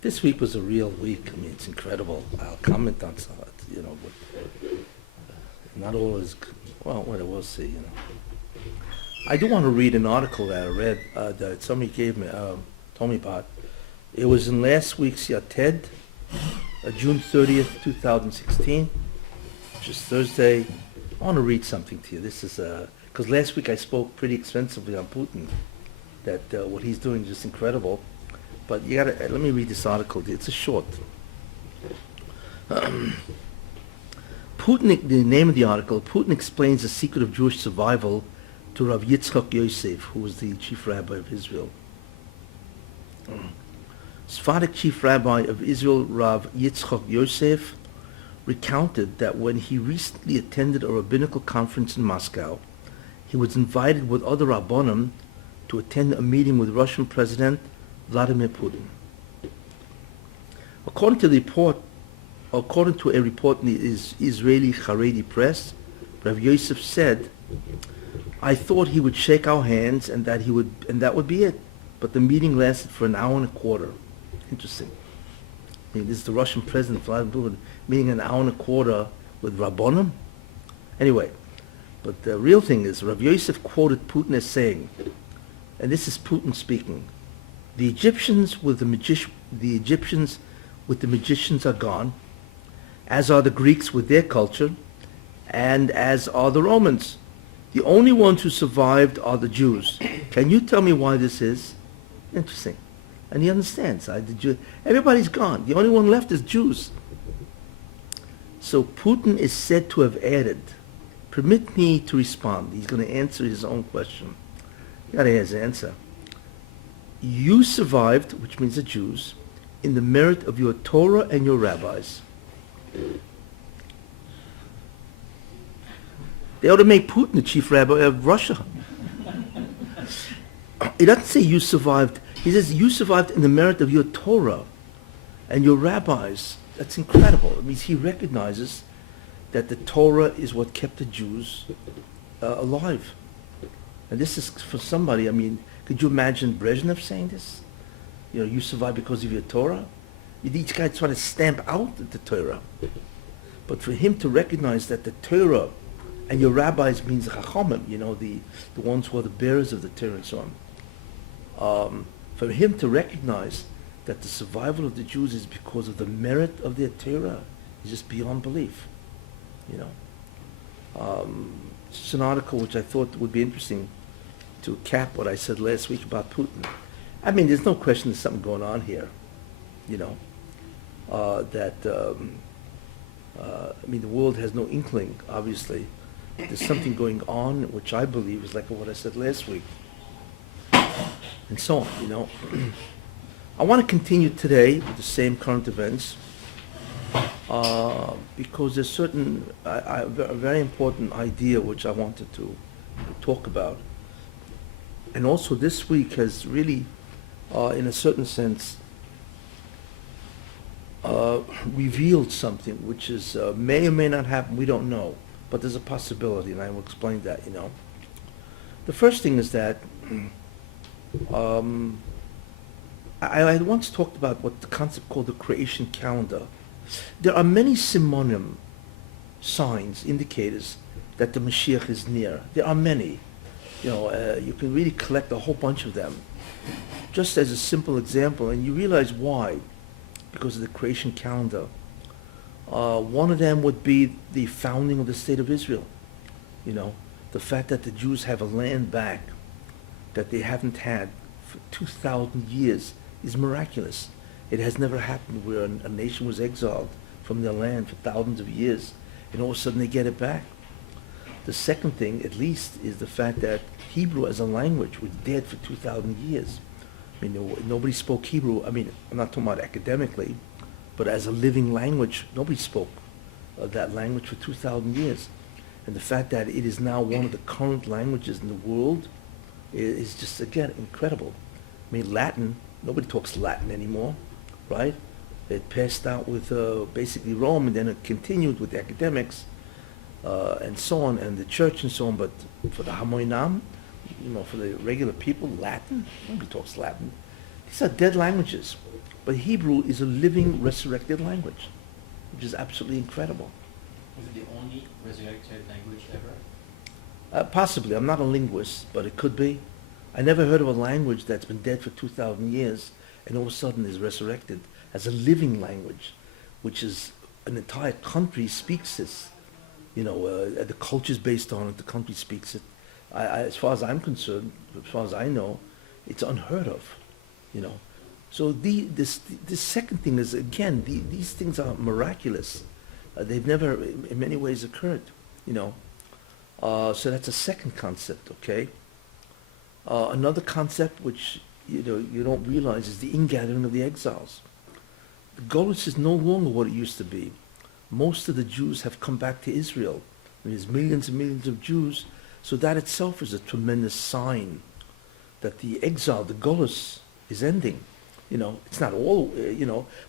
This week was a real week. I mean, it's incredible. I'll comment on some of it, but not all is, well, we'll see, I do want to read an article that I read, that somebody told me about. It was in last week's TED, June 30th, 2016, which is Thursday. I want to read something to you. This is, because last week I spoke pretty extensively on Putin, that what he's doing is just incredible. But you gotta, let me read this article. It's a short. Putin, the name of the article, Putin explains the secret of Jewish survival to Rav Yitzchak Yosef, who was the chief rabbi of Israel. Sephardic chief rabbi of Israel, Rav Yitzchak Yosef, recounted that when he recently attended a rabbinical conference in Moscow, he was invited with other rabbonim to attend a meeting with Russian President Vladimir Putin. According to a report in the Israeli Haredi press, Rav Yosef said, "I thought he would shake our hands and that would be it. But the meeting lasted for an hour and a quarter." Interesting. I mean, this is the Russian president, Vladimir Putin, meeting an hour and a quarter with Rabbonim. Anyway, but the real thing is, Rav Yosef quoted Putin as saying, and this is Putin speaking, the Egyptians with the magicians are gone, as are the Greeks with their culture, and as are the Romans. The only ones who survived are the Jews. Can you tell me why this is? Interesting. And he understands. Everybody's gone. The only one left is Jews. So Putin is said to have added, permit me to respond. He's going to answer his own question. You got to hear his answer. You survived, which means the Jews, in the merit of your Torah and your rabbis. They ought to make Putin the chief rabbi of Russia. He doesn't say you survived. He says you survived in the merit of your Torah and your rabbis. That's incredible. It means he recognizes that the Torah is what kept the Jews alive. And this is for somebody, I mean, could you imagine Brezhnev saying this? You survived because of your Torah? Each guy trying to stamp out the Torah. But for him to recognize that the Torah and your rabbis means Chachamim, the ones who are the bearers of the Torah and so on. For him to recognize that the survival of the Jews is because of the merit of their Torah is just beyond belief. It's an article which I thought would be interesting to cap what I said last week about Putin. I mean, there's no question there's something going on here. The world has no inkling, obviously. There's something going on which I believe is like what I said last week. And so on, I want to continue today with the same current events because there's a very important idea which I wanted to talk about. And also this week has really, in a certain sense, revealed something which is may or may not happen, we don't know, but there's a possibility, and I will explain that, The first thing is that I once talked about what the concept called the creation calendar. There are many simonim, signs, indicators that the Mashiach is near. There are many. You can really collect a whole bunch of them. Just as a simple example, and you realize why, because of the creation calendar. One of them would be the founding of the state of Israel. The fact that the Jews have a land back that they haven't had for 2,000 years is miraculous. It has never happened where a nation was exiled from their land for thousands of years, and all of a sudden they get it back. The second thing, at least, is the fact that Hebrew as a language was dead for 2,000 years. I mean, nobody spoke Hebrew. I mean, I'm not talking about academically, but as a living language, nobody spoke that language for 2,000 years. And the fact that it is now one of the current languages in the world is just, again, incredible. I mean, Latin, nobody talks Latin anymore, right? It passed out with basically Rome, and then it continued with the academics and so on, and the church and so on. But for the Hamoinam, for the regular people, Latin, nobody talks Latin. These are dead languages. But Hebrew is a living, resurrected language, which is absolutely incredible. Is it the only resurrected language ever? Possibly. I'm not a linguist, but it could be. I never heard of a language that's been dead for 2,000 years and all of a sudden is resurrected as a living language, which is an entire country speaks this. The culture is based on it. The country speaks it. As far as I'm concerned, as far as I know, it's unheard of. So this second thing is, again, these things are miraculous. They've never in many ways occurred. So that's a second concept, okay? Another concept which you don't realize is the ingathering of the exiles. The Golus is no longer what it used to be. Most of the Jews have come back to Israel. There's millions and millions of Jews, so that itself is a tremendous sign that the exile, the Golus, is ending. It's not all,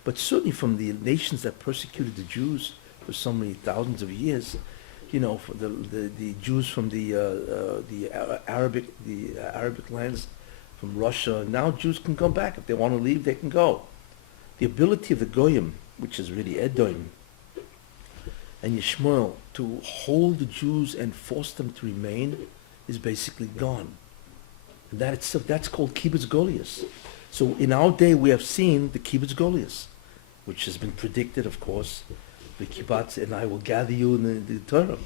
but certainly from the nations that persecuted the Jews for so many thousands of years, for the Jews from the Arabic lands, from Russia. Now Jews can come back. If they want to leave, they can go. The ability of the Goyim, which is really Edom and Yishmael, to hold the Jews and force them to remain is basically gone. And that itself, that's called Kibbutz Goliath. So in our day, we have seen the Kibbutz Goliath, which has been predicted, of course, the Kibbutz, and I will gather you in the Torah,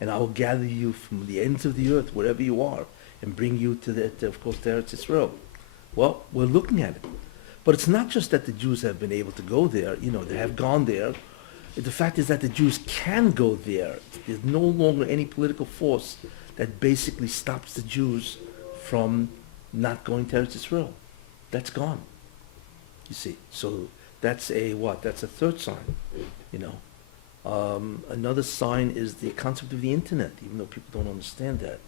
and I will gather you from the ends of the earth, wherever you are, and bring you to Eretz Israel. Well, we're looking at it. But it's not just that the Jews have been able to go there, they have gone there. The fact is that the Jews can go there. There's no longer any political force that basically stops the Jews from not going to Eretz Israel. That's gone. You see. So that's That's a third sign, Another sign is the concept of the internet, even though people don't understand that.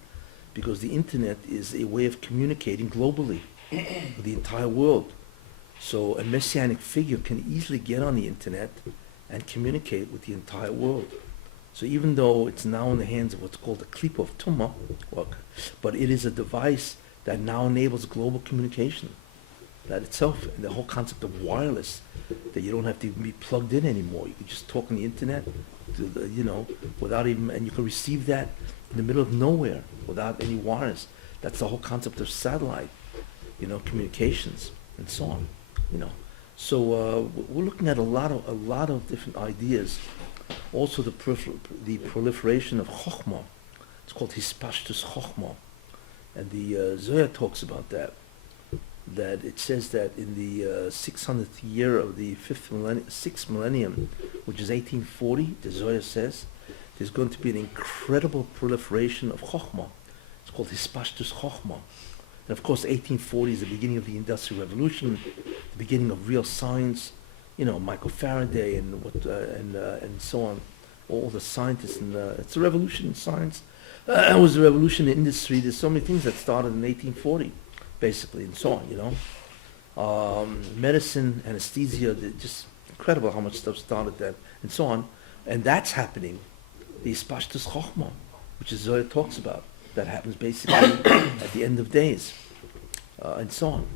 Because the internet is a way of communicating globally with the entire world. So a messianic figure can easily get on the internet and communicate with the entire world. So even though it's now in the hands of what's called a klippa of tumah, but it is a device that now enables global communication. That itself, and the whole concept of wireless, that you don't have to be plugged in anymore. You can just talk on the internet, without even, and you can receive that in the middle of nowhere without any wires. That's the whole concept of satellite, communications and so on. So we're looking at a lot of different ideas. Also, the proliferation of chokhmah. It's called hispashtus chokhmah, and the Zohar talks about that. That it says that in the 600th year of the sixth millennium, which is 1840, the Zohar says, there's going to be an incredible proliferation of chokhmah. It's called hispashtus chokhmah. And of course, 1840 is the beginning of the Industrial Revolution, the beginning of real science. Michael Faraday and so on, all the scientists, and it's a revolution in science. It was a revolution in industry. There's so many things that started in 1840, basically, and so on. Medicine, anesthesia, just incredible how much stuff started then, and so on. And that's happening. The Ispashtus Chochmah, which is Zohar talks about. That happens basically at the end of days, and so on.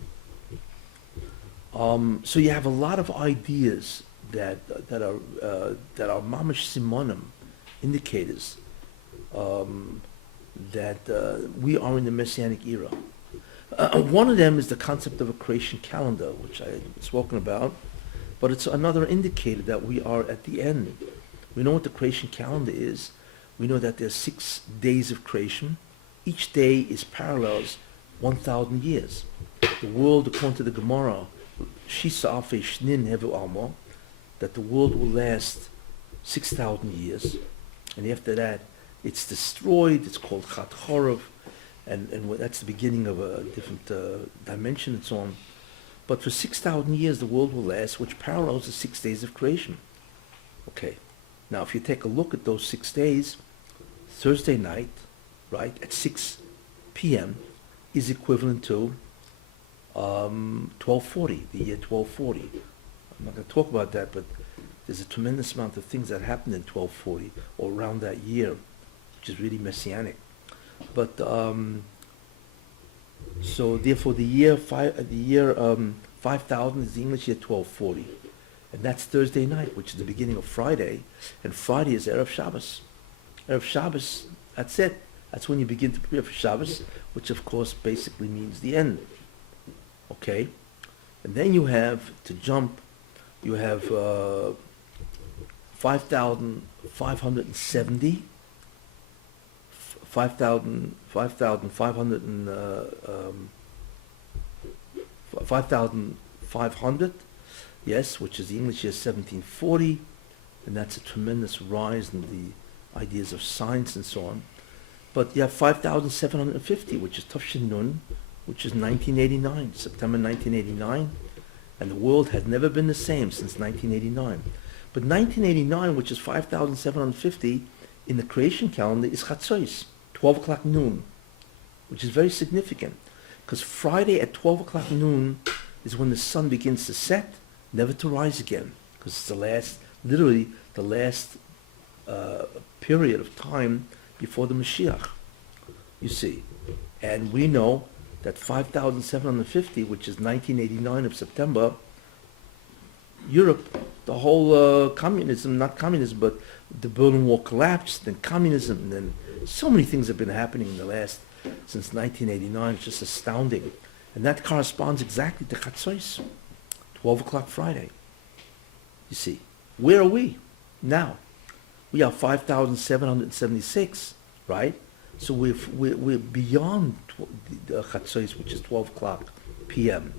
So you have a lot of ideas that are mamash simonim, indicators that we are in the Messianic era. One of them is the concept of a creation calendar, which I've spoken about, but it's another indicator that we are at the end. We know what the creation calendar is. We know that there's 6 days of creation. Each day is parallels 1,000 years. The world, according to the Gemara, Shisa Alfei Shnin Hevu Alma, that the world will last 6,000 years, and after that, it's destroyed. It's called Chat Chorav, and that's the beginning of a different dimension and so on. But for 6,000 years, the world will last, which parallels the 6 days of creation. Okay. Now, if you take a look at those 6 days, Thursday night, right, at 6 p.m. is equivalent to 1240, the year 1240. I'm not going to talk about that, but there's a tremendous amount of things that happened in 1240 or around that year, which is really messianic. But so therefore, the year 5,000 is the English year 1240. And that's Thursday night, which is the beginning of Friday. And Friday is Erev Shabbos. Erev Shabbos, that's it. That's when you begin to prepare for Shabbos, which of course basically means the end. Okay? And then you have, to jump, you have 5,570, 5,500, yes, which is the English year 1740, and that's a tremendous rise in the ideas of science and so on. But you have 5,750, which is Tafshin Nun, which is 1989, September 1989, and the world has never been the same since 1989. But 1989, which is 5,750 in the creation calendar, is Chatzos, 12 o'clock noon, which is very significant, because Friday at 12 o'clock noon is when the sun begins to set, never to rise again, because it's the last, literally the last period of time before the Mashiach, you see. And we know that 5,750, which is 1989 of September, Europe, the whole communism, not communism, but the Berlin Wall collapsed, then communism, and then so many things have been happening in the last, since 1989, it's just astounding. And that corresponds exactly to Chatzos, 12 o'clock Friday. You see, where are we now? We are 5,776, right? So we're beyond the Chatzos, which is 12 o'clock p.m.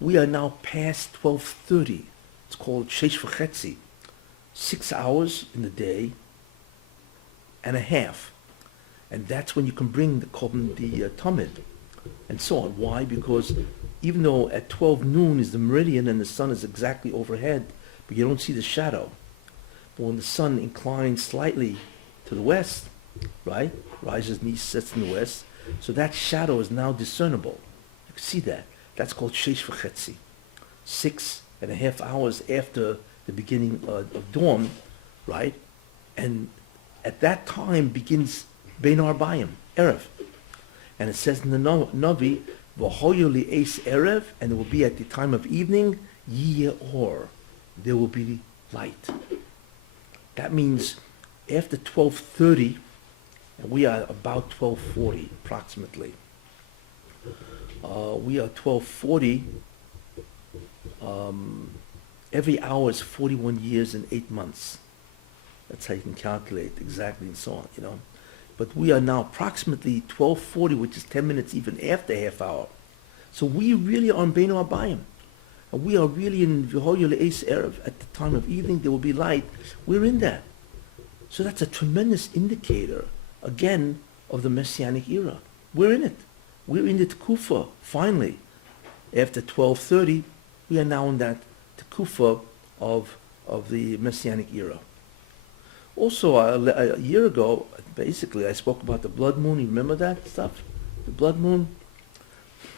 We are now past 12:30. It's called Sheish V'Chetzi, 6 hours in the day and a half. And that's when you can bring the Tamid and so on. Why? Because even though at 12 noon is the meridian and the sun is exactly overhead, but you don't see the shadow. But when the sun inclines slightly to the west, right, rises and east, sets in the west, so that shadow is now discernible. You can see that. That's called Sheish V'Chetzi. 6.5 hours after the beginning of dawn, right? And at that time begins Bein Arbayim, Erev. And it says in the Navi, V'hoyoli Eis Erev, and it will be at the time of evening, Yiyeh Or, there will be light. That means after 12:30, and we are about 12:40 approximately. We are 12:40. Every hour is 41 years and 8 months. That's how you can calculate exactly and so on, you know. But we are now approximately 12:40, which is 10 minutes even after half hour. So we really are in Bein Arbayim. And we are really in V'hoyol Eis Erev. At the time of evening, there will be light. We're in that. So that's a tremendous indicator, again, of the Messianic era. We're in it. We're in the Tekufa, finally. After 12:30, we are now in that Tekufa of the Messianic era. Also, a year ago, basically, I spoke about the blood moon. You remember that stuff? The blood moon?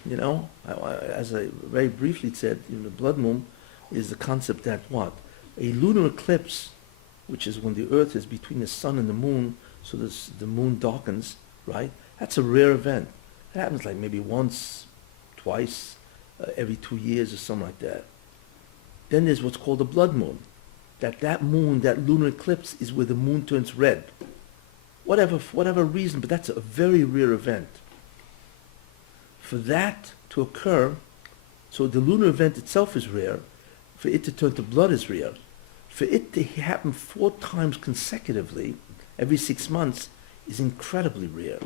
You know, as I very briefly said, the blood moon is the concept that what? A lunar eclipse, which is when the earth is between the sun and the moon, so the moon darkens, right? That's a rare event. It happens like maybe once, twice, every 2 years or something like that. Then there's what's called a blood moon. That moon, that lunar eclipse, is where the moon turns red. For whatever reason, but that's a very rare event. For that to occur, so the lunar event itself is rare, for it to turn to blood is rare. For it to happen 4 times consecutively, every 6 months, is incredibly rare.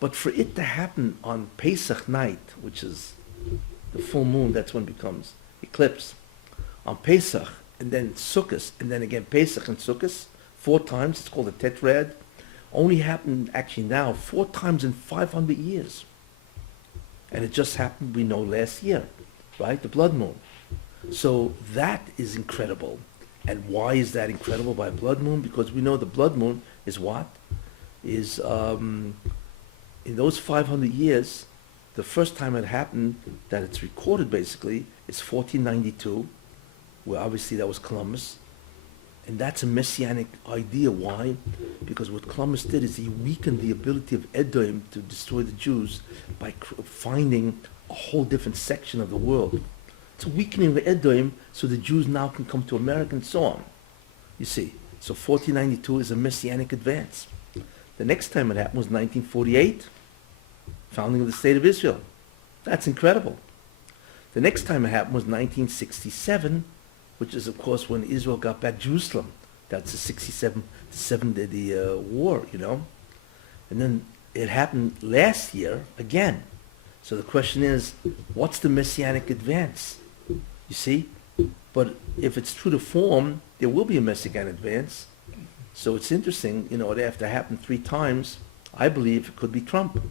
But for it to happen on Pesach night, which is the full moon, that's when it becomes eclipse, on Pesach, and then Sukkot, and then again Pesach and Sukkot, 4 times, it's called a tetrad, only happened actually now 4 times in 500 years. And it just happened, we know, last year, right? The blood moon. So that is incredible. And why is that incredible by blood moon? Because we know the blood moon is what? Is, in those 500 years, the first time it happened, that it's recorded basically, is 1492, where obviously that was Columbus. And that's a messianic idea. Why? Because what Columbus did is he weakened the ability of Edom to destroy the Jews by finding a whole different section of the world. It's a weakening of Edom, so the Jews now can come to America and so on. You see, so 1492 is a messianic advance. The next time it happened was 1948, founding of the State of Israel. That's incredible. The next time it happened was 1967, which is, of course, when Israel got back Jerusalem. That's the 67 Seven-Day War, you know. And then it happened last year again. So the question is, what's the messianic advance? You see? But if it's true to form, there will be a messianic advance. So it's interesting, you know, after it happened 3 times, I believe it could be Trump.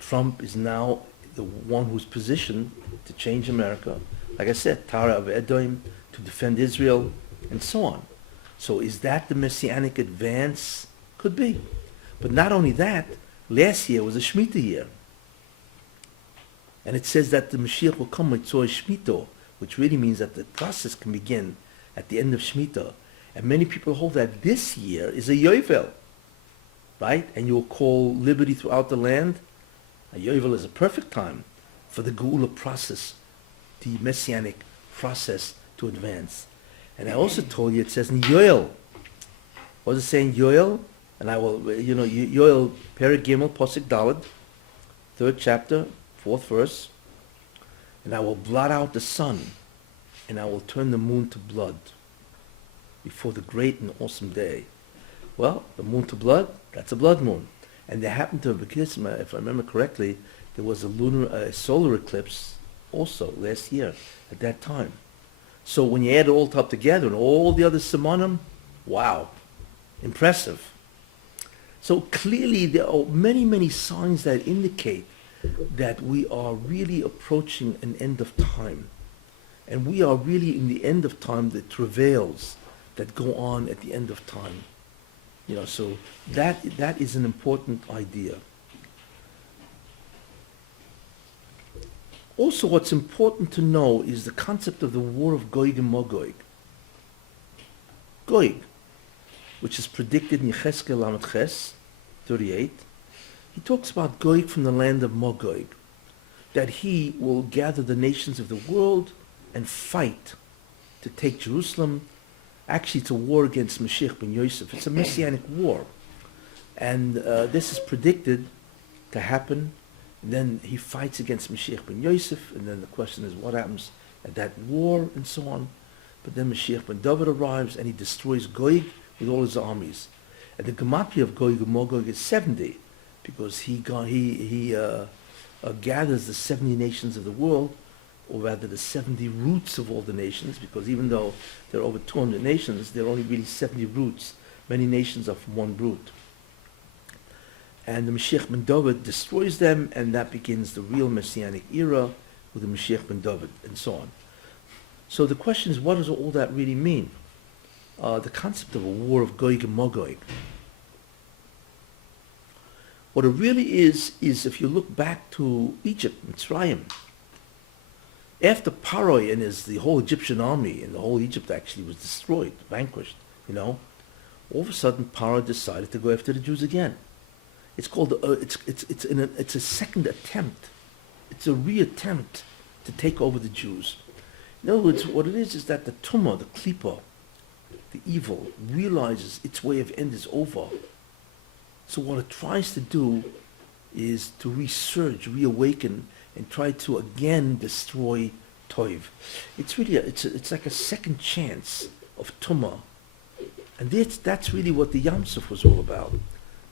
Trump is now the one who's positioned to change America. Like I said, Tara of Edom, to defend Israel, and so on. So is that the messianic advance? Could be. But not only that, last year was a Shemitah year. And it says that the Mashiach will come with Tzor Shemitah, which really means that the process can begin at the end of Shemitah. And many people hold that this year is a Yovel, right? And you'll call liberty throughout the land. A Yovel is a perfect time for the Geula process, the messianic process to advance. And I also told you, it says in Yoel. What does it say in Yoel? And I will, you know, Yoel, Perek Gimel, Posik Daled, 3rd chapter, 4th verse. And I will blot out the sun, and I will turn the moon to blood before the great and awesome day. Well, the moon to blood, that's a blood moon. And there happened to be, if I remember correctly, there was a solar eclipse also last year at that time. So when you add it all up together and all the other simonim, wow, impressive. So clearly there are many, many signs that indicate that we are really approaching an end of time. And we are really in the end of time, the travails that go on at the end of time. You know, so that is an important idea. Also, what's important to know is the concept of the war of Gog and Magog. Gog, which is predicted in Yechezkel Lamed Ches 38, he talks about Gog from the land of Magog, that he will gather the nations of the world and fight to take Jerusalem. Actually, it's a war against Mashiach ben Yosef. It's a messianic war. And this is predicted to happen. And then he fights against Mashiach ben Yosef, and then the question is what happens at that war and so on. But then Mashiach ben David arrives and he destroys Gog with all his armies. And the gematria of Gog and Magog is 70, because he gathers the 70 nations of the world, or rather the 70 roots of all the nations, because even though there are over 200 nations, there are only really 70 roots. Many nations are from one root. And the Mashiach ben David destroys them, and that begins the real Messianic era with the Mashiach ben David, and so on. So the question is, what does all that really mean? The concept of a war of Gog and Magog. What it really is if you look back to Egypt, Mitzrayim, after Paroi and the whole Egyptian army and the whole Egypt actually was destroyed, vanquished, you know, all of a sudden Paroi decided to go after the Jews again. It's called it's a second attempt. It's a reattempt to take over the Jews. In other words, what it is that the tumah, the klipa, the evil, realizes its way of end is over. So what it tries to do is to resurge, reawaken, and try to again destroy Toiv. It's really it's like a second chance of tumah, and that's really what the Yam Suf was all about.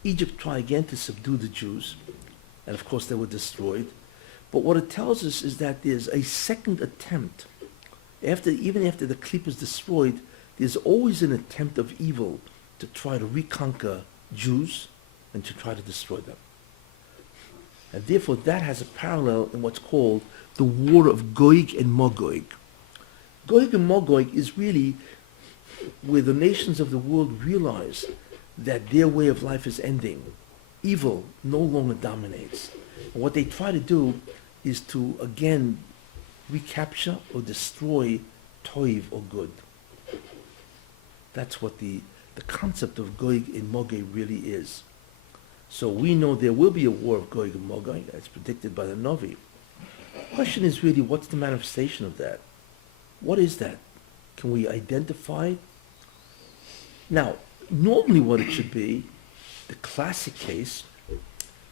Egypt tried again to subdue the Jews, and of course they were destroyed. But what it tells us is that there's a second attempt. Even after the Klip is destroyed, there's always an attempt of evil to try to reconquer Jews and to try to destroy them. And therefore that has a parallel in what's called the war of Gog and Magog. Gog and Magog is really where the nations of the world realize that their way of life is ending. Evil no longer dominates. And what they try to do is to, again, recapture or destroy Toiv or good. That's what the concept of Gog and Magog really is. So we know there will be a war of Gog and Magog, as predicted by the Navi. The question is really, what's the manifestation of that? What is that? Can we identify it? Now, normally what it should be, the classic case,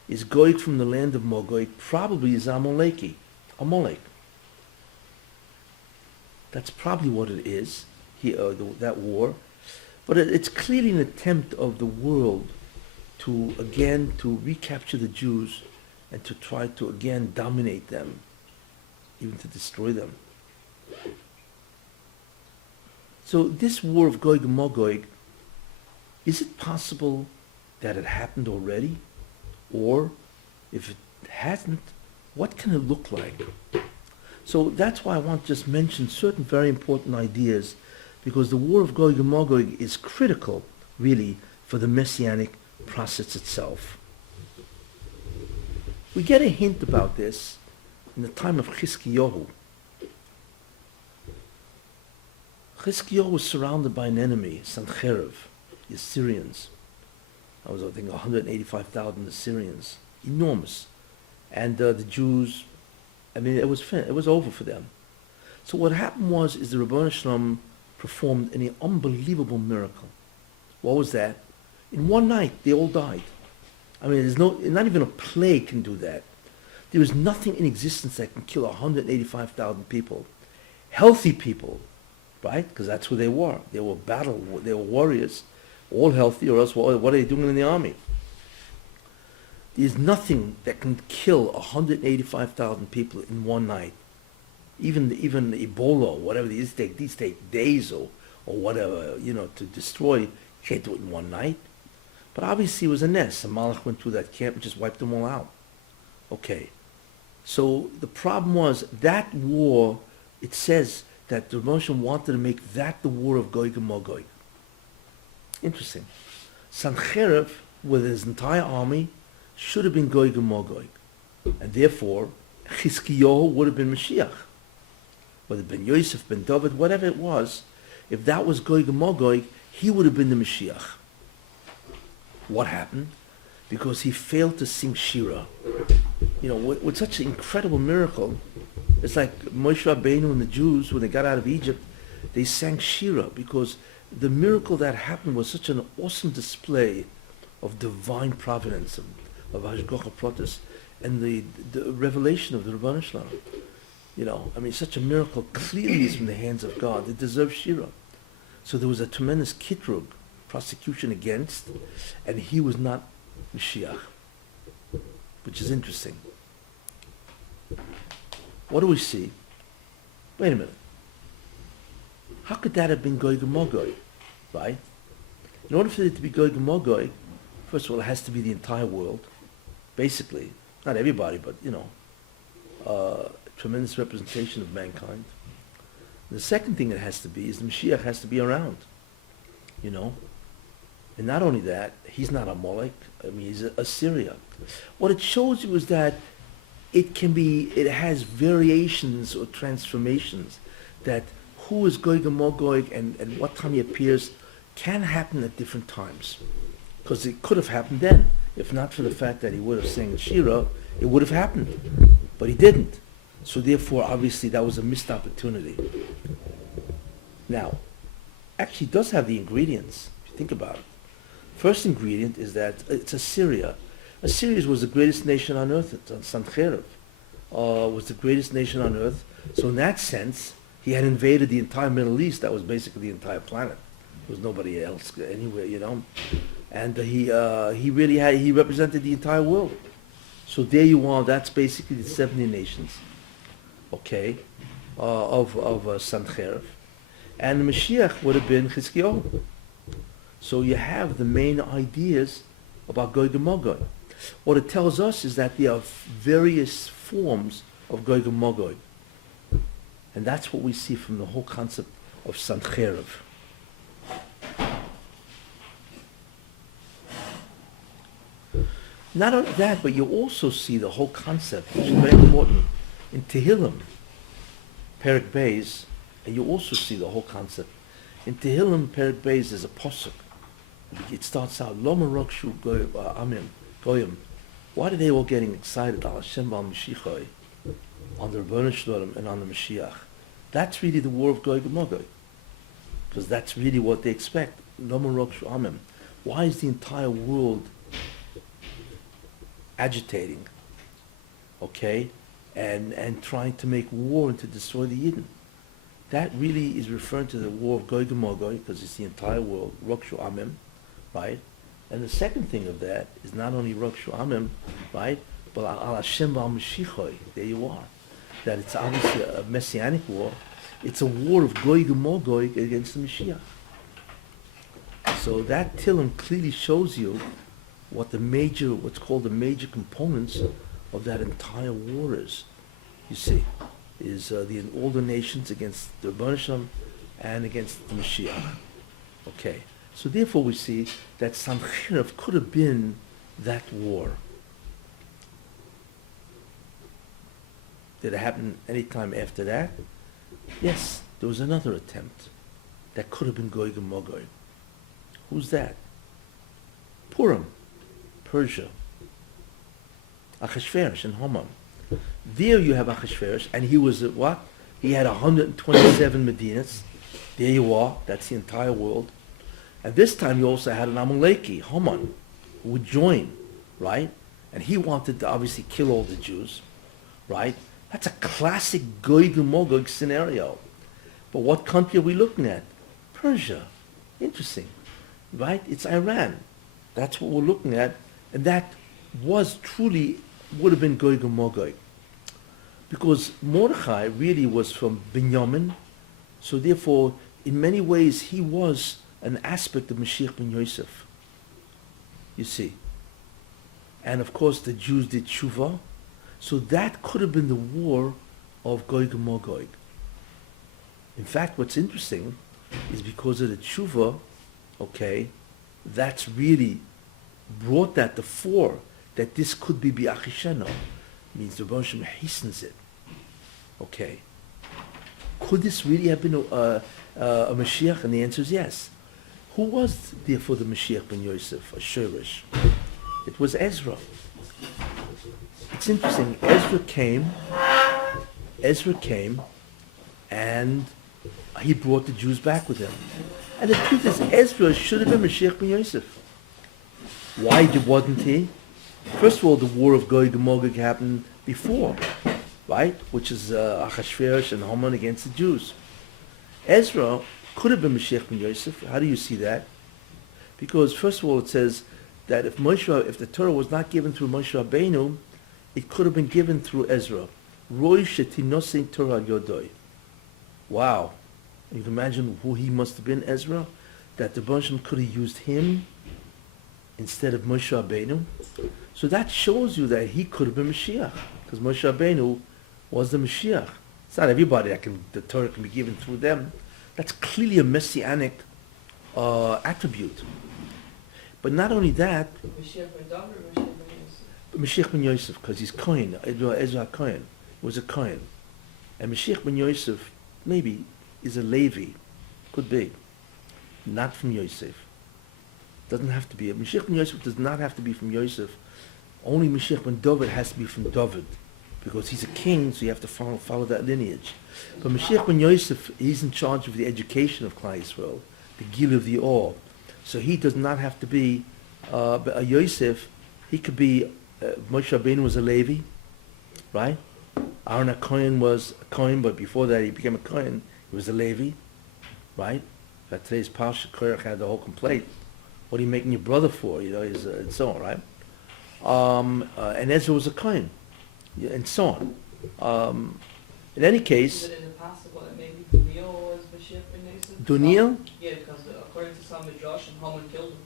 is Goyik from the land of Mogoik, probably is Amaleki, Amalek. That's probably what it is, that war. But it's clearly an attempt of the world to, again, to recapture the Jews and to try to, again, dominate them, even to destroy them. So this war of Gog and Magog, is it possible that it happened already? Or if it hasn't, what can it look like? So that's why I want to just mention certain very important ideas, because the war of Gog and Magog is critical, really, for the Messianic process itself. We get a hint about this in the time of Chizkiyahu. Chizkiyahu was surrounded by an enemy, Sancherib, the Assyrians. I think 185,000 Assyrians, enormous. And the Jews, I mean, it was over for them. So what happened was, the Rabbi Shalom performed an unbelievable miracle. What was that? In one night, they all died. I mean, not even a plague can do that. There is nothing in existence that can kill 185,000 people. Healthy people, right? Because that's who they were. They were they were warriors, all healthy, or else what are they doing in the army? There's nothing that can kill 185,000 people in one night. Even Ebola, or whatever, these take days or whatever, to destroy. You can't do it in one night. But obviously it was a nest. And Malach went through that camp and just wiped them all out. Okay. So the problem was, that war, it says that the Moshe wanted to make that the war of Gog and Magog. Interesting. Sancherib, with his entire army, should have been Gog and Magog. And therefore, Chizkiyahu would have been Mashiach. Whether Ben Yosef, Ben David, whatever it was, if that was Gog and Magog, he would have been the Mashiach. What happened? Because he failed to sing Shira. With such an incredible miracle, it's like Moshe Rabbeinu and the Jews, when they got out of Egypt, they sang Shira, because the miracle that happened was such an awesome display of divine providence, of Hashgacha Pratis, and the revelation of the Rabban Shalom. Such a miracle clearly is from the hands of God. It deserves Shira. So there was a tremendous kitrug, prosecution against, and he was not Mashiach, which is interesting. What do we see? Wait a minute. How could that have been Gog and Magog, right? In order for it to be Gog and Magog, first of all, it has to be the entire world, basically. Not everybody, but, tremendous representation of mankind. The second thing it has to be is the Mashiach has to be around, And not only that, he's not a Molech. He's Assyria. What it shows you is that it has variations or transformations, that who is Gog and Magog and what time he appears can happen at different times. Because it could have happened then. If not for the fact that he would have sang Shira, it would have happened. But he didn't. So therefore, obviously, that was a missed opportunity. Now, actually it does have the ingredients, if you think about it. First ingredient is that it's Assyria. Assyria was the greatest nation on earth. Sancherib was the greatest nation on earth. So in that sense, he had invaded the entire Middle East. That was basically the entire planet. There was nobody else anywhere, And he represented the entire world. So there you are. That's basically the 70 nations, okay, of Sancherib. And the Mashiach would have been Chizkiyahu. So you have the main ideas about Gog and Magog. What it tells us is that there are various forms of Gog and Magog. And that's what we see from the whole concept of Sancherib. Not only that, but you also see the whole concept, which is very important, in Tehillim, Perek Beis, and you also see the whole concept. In Tehillim, Perek Beis is a posuk. It starts out, Loma Rokshu Amim, Goyim. Why are they all getting excited? Al Hashem Bal Mashiachai. on the Rebbeinu Shalom and on the Mashiach. That's really the war of Gog and Magog, because that's really what they expect. Lama Rokshu Amim. Why is the entire world agitating, okay, and trying to make war and to destroy the Yidden? That really is referring to the war of Gog and Magog, because it's the entire world, Rokshu Amim, right? And the second thing of that is not only Rokshu Amim, right, but Al Hashem Val Mashiachoi. There you are. That it's obviously a messianic war. It's a war of Gog and Magog against the Mashiach. So that Tillim clearly shows you what's called the major components of that entire war is. You see, is all the nations against the Rebbeinu Shalom and against the Mashiach. Okay, so therefore we see that Sancheriv could have been that war. Did it happen any time after that? Yes, there was another attempt that could have been Gog and Magog. Who's that? Purim, Persia. Achashverosh and Haman. There you have Achashverosh, and he was at what? He had 127 Medinas. There you are. That's the entire world. And this time you also had an Amaleki, Haman, who would join, right? And he wanted to obviously kill all the Jews, right? That's a classic Gog and Magog scenario. But what country are we looking at? Persia. Interesting, right? It's Iran. That's what we're looking at. And that was truly, would have been Gog and Magog. Because Mordechai really was from Binyamin. So therefore, in many ways, he was an aspect of Mashiach ben Yosef. You see. And of course, the Jews did Tshuva. So that could have been the war of Gog and Magog. In fact, what's interesting is because of the Tshuva, okay, that's really brought that to fore, that this could be Bi'achishena. Means the Rebbeinu Shalom hastens it. Okay. Could this really have been a Mashiach? And the answer is yes. Who was therefore the Mashiach ben Yosef, a Shorish? It was Ezra. It's interesting. Ezra came, and he brought the Jews back with him. And the truth is, Ezra should have been Mashiach ben Yosef. Why wasn't he? First of all, the war of Gog and Magog happened before, right? Which is Achashverosh and Haman against the Jews. Ezra could have been Mashiach ben Yosef. How do you see that? Because first of all, it says that if the Torah was not given through Moshe Rabbeinu, it could have been given through Ezra. Roy shetinosin Torah yodoi. Wow. You can imagine who he must have been, Ezra? That the Rebbeinu could have used him instead of Moshe Rabbeinu. So that shows you that he could have been Mashiach. Because Moshe Rabbeinu was the Mashiach. It's not everybody the Torah can be given through them. That's clearly a messianic attribute. But not only that, Mashiach ben David or Mashiach ben Yosef? but Mashiach ben Yosef, because he's Kohen, Ezra Kohen, was a Kohen. And Mashiach ben Yosef, maybe, is a Levi. Could be. Not from Yosef. Doesn't have to be. Mashiach ben Yosef does not have to be from Yosef. Only Mashiach ben David has to be from David. Because he's a king, so you have to follow that lineage. But Mashiach ben Yosef, he's in charge of the education of Klal Yisrael, the Gil of the Or. So he does not have to be a Yosef. He could be, Moshe Rabbeinu was a Levi, right? Aaron HaKohen was a Kohen, but before that he became a Kohen. He was a Levi, right? That today's Parsha Korach had the whole complaint. What are you making your brother for? You know, and so on, right? And Ezra was a Kohen, and so on. In any case, Is it impossible that maybe Daniel was Mashiach ben Yosef? Daniel? Yeah, because according to some Midrash, Haman killed him.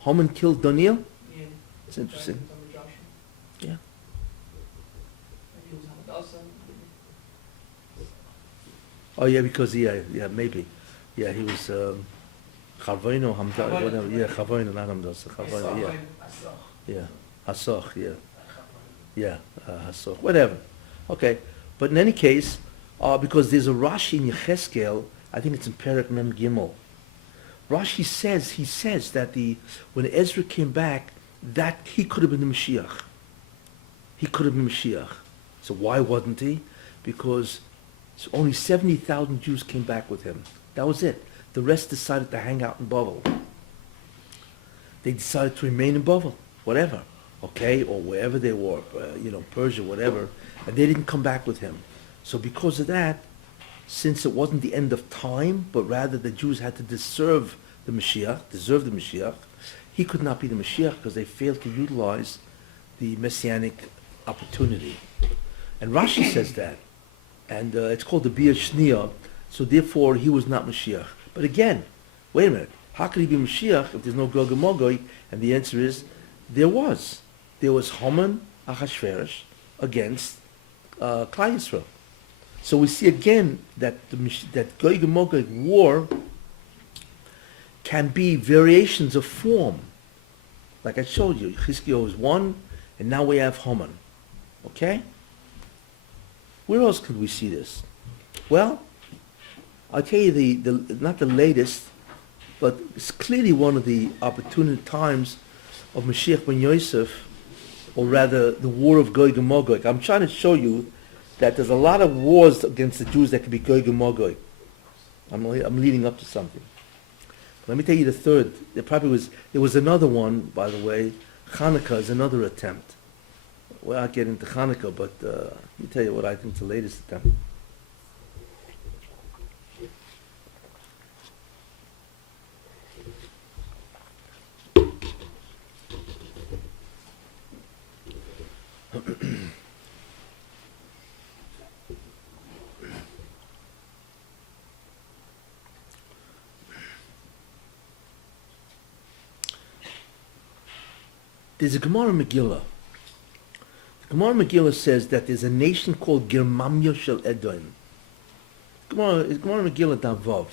Haman killed Daniel? Yeah. It's interesting. According to some Midrash. Yeah. Maybe he was Hamadasa. Oh yeah, because maybe, yeah, he was Chavoino Hamda, whatever. Yeah, Chavoino, not Hamdasa. Chavoino, yeah, Hasoch, yeah, Hasoch, whatever. Okay, but in any case, because there's a Rashi in Yecheskel, I think it's in Perek Mem Gimel. Rashi says that when Ezra came back, that he could have been the Mashiach. He could have been Mashiach. So why wasn't he? Because only 70,000 Jews came back with him. That was it. The rest decided to hang out in Bavel. They decided to remain in Bavel, whatever, okay, or wherever they were, Persia, whatever, and they didn't come back with him. So because of that, since it wasn't the end of time, but rather the Jews had to deserve the Mashiach, he could not be the Mashiach because they failed to utilize the messianic opportunity. And Rashi says that, and it's called the Bia Shnia, so therefore he was not Mashiach. But again, wait a minute, how could he be Mashiach if there's no Gog and Magog? And the answer is, there was. There was Haman Achashverosh against Klal Yisrael. So we see again that that Gog and Magog war can be variations of form. Like I showed you, Chizkiyahu is one, and now we have Haman. Okay? Where else could we see this? Well, I'll tell you the not the latest, but it's clearly one of the opportune times of Mashiach ben Yosef, or rather the war of Gog and Magog. I'm trying to show you that there's a lot of wars against the Jews that could be Gog and Magog. I'm leading up to something. Let me tell you the third. There was another one, by the way. Hanukkah is another attempt. Well, I'll get into Hanukkah, but let me tell you what I think is the latest attempt. There's a Gemara Megillah. The Gemara Megillah says that there's a nation called Germania Shel Edom. Gemara Megillah Davav,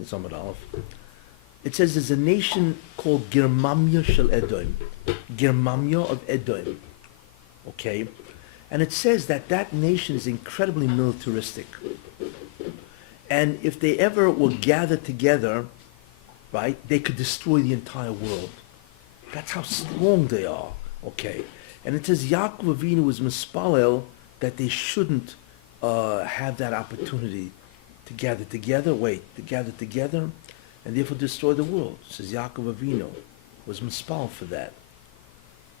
it's Amud Aleph. It says there's a nation called Germania Shel Edom. Germania of Edom. Okay? And it says that that nation is incredibly militaristic. And if they ever will gather together, right, they could destroy the entire world. That's how strong they are, okay? And it says Yaakov Avinu was mispalel that they shouldn't have that opportunity to gather together, and therefore destroy the world. It says Yaakov Avinu was mispalel for that.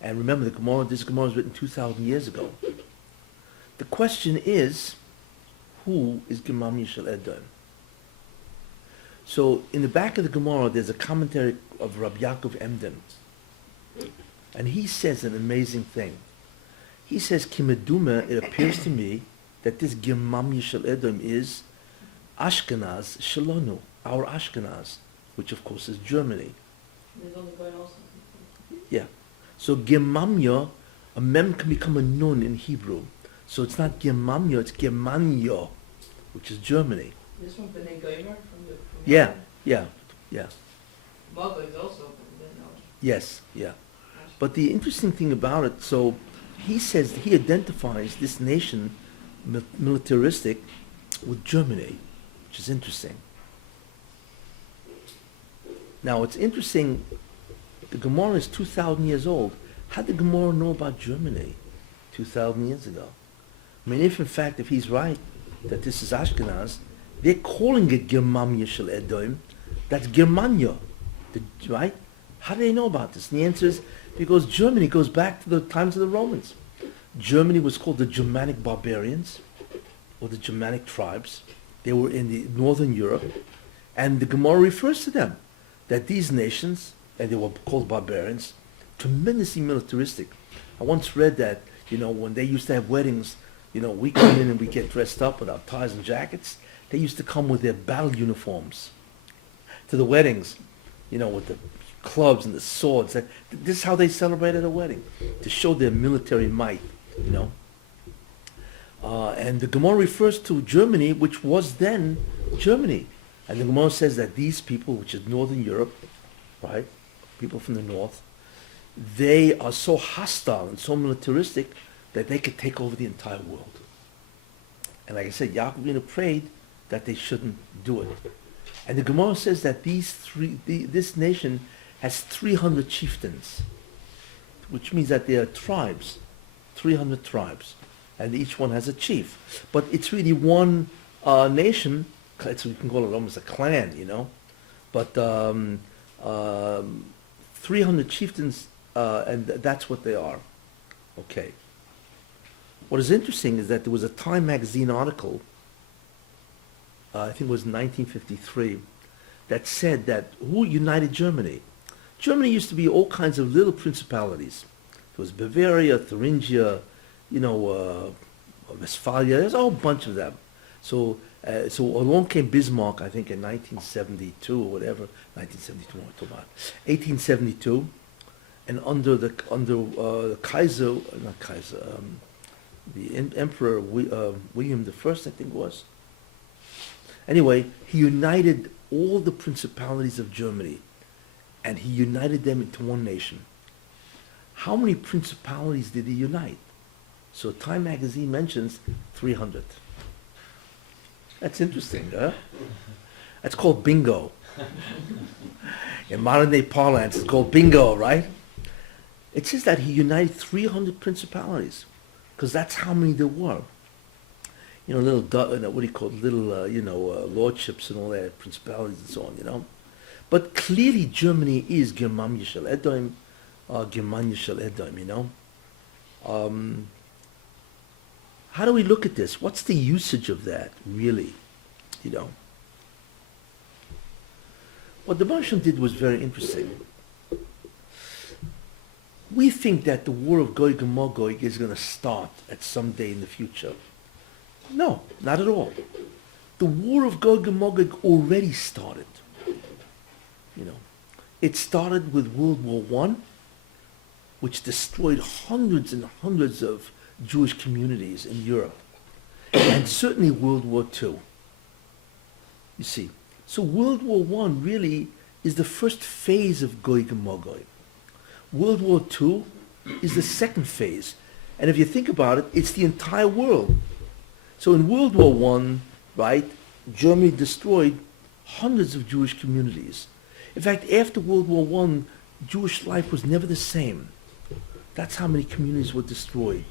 And remember, this Gemara was written 2,000 years ago. The question is, who is Gemam Yishal Edom? So in the back of the Gemara, there's a commentary of Rabbi Yaakov Emden. And he says an amazing thing. He says, Kimeduma, it appears to me that this Gemam Yishal Edom is Ashkenaz Shalonu, our Ashkenaz, which of course is Germany. Yeah. So Gemamya, a mem can become a nun in Hebrew. So it's not Gemamya, it's Germania, which is Germany. This one, B'nai Gomer from Yeah. Magog is also from the Yes, yeah. But the interesting thing about it, so he says, he identifies this nation militaristic with Germany, which is interesting. Now it's interesting, the Gemara is 2,000 years old. How did the Gemara know about Germany 2,000 years ago? I mean, if he's right, that this is Ashkenaz, they're calling it Germania Shel Edom, that's Germania, right? How do they know about this? And the answer is because Germany goes back to the times of the Romans. Germany was called the Germanic barbarians, or the Germanic tribes. They were in the northern Europe, and the Gemara refers to them, that these nations, and they were called barbarians, tremendously militaristic. I once read that, when they used to have weddings, we come in and we get dressed up with our ties and jackets. They used to come with their battle uniforms to the weddings, with the clubs and the swords. This is how they celebrated a wedding, to show their military might, And the Gemara refers to Germany, which was then Germany. And the Gemara says that these people, which is Northern Europe, right, people from the north, they are so hostile and so militaristic that they could take over the entire world. And like I said, Yaakov Avinu prayed that they shouldn't do it. And the Gemara says that this nation has 300 chieftains, which means that there are tribes, 300 tribes. and each one has a chief. But it's really one nation. We can call it almost a clan, you know. But 300 chieftains, and that's what they are. Okay. What is interesting is that there was a Time magazine article, I think it was 1953, that said that who united Germany? Germany used to be all kinds of little principalities. There was Bavaria, Thuringia, you know, Westphalia. There's a whole bunch of them. So along came Bismarck, I think, in 1972 or whatever. 1972, what I'm talking about. 1872, and under the Kaiser, not Kaiser, the Emperor William I, I think it was. Anyway, he united all the principalities of Germany, and he united them into one nation. How many principalities did he unite? So Time magazine mentions 300. That's interesting, huh? That's called bingo. In modern day parlance, it's called bingo, right? It says that he united 300 principalities, because that's how many there were. You know, what do you call it? Little, lordships and all that, principalities and so on, you know. But clearly Germany is Germania Shel Edom, Germania Shel Edom, you know. How do we look at this? What's the usage of that, really, you know? What the Mashiach did was very interesting. We think that the war of Gog and Magog is going to start at some day in the future. No, not at all. The war of Gog and Magog already started. You know, it started with World War I, which destroyed hundreds and hundreds of Jewish communities in Europe, and certainly World War II. You see, so World War I really is the first phase of Gog and Magog. World War II is the second phase, and if you think about it, it's the entire world. So in World War I, right, Germany destroyed hundreds of Jewish communities. In fact, after World War I, Jewish life was never the same. That's how many communities were destroyed.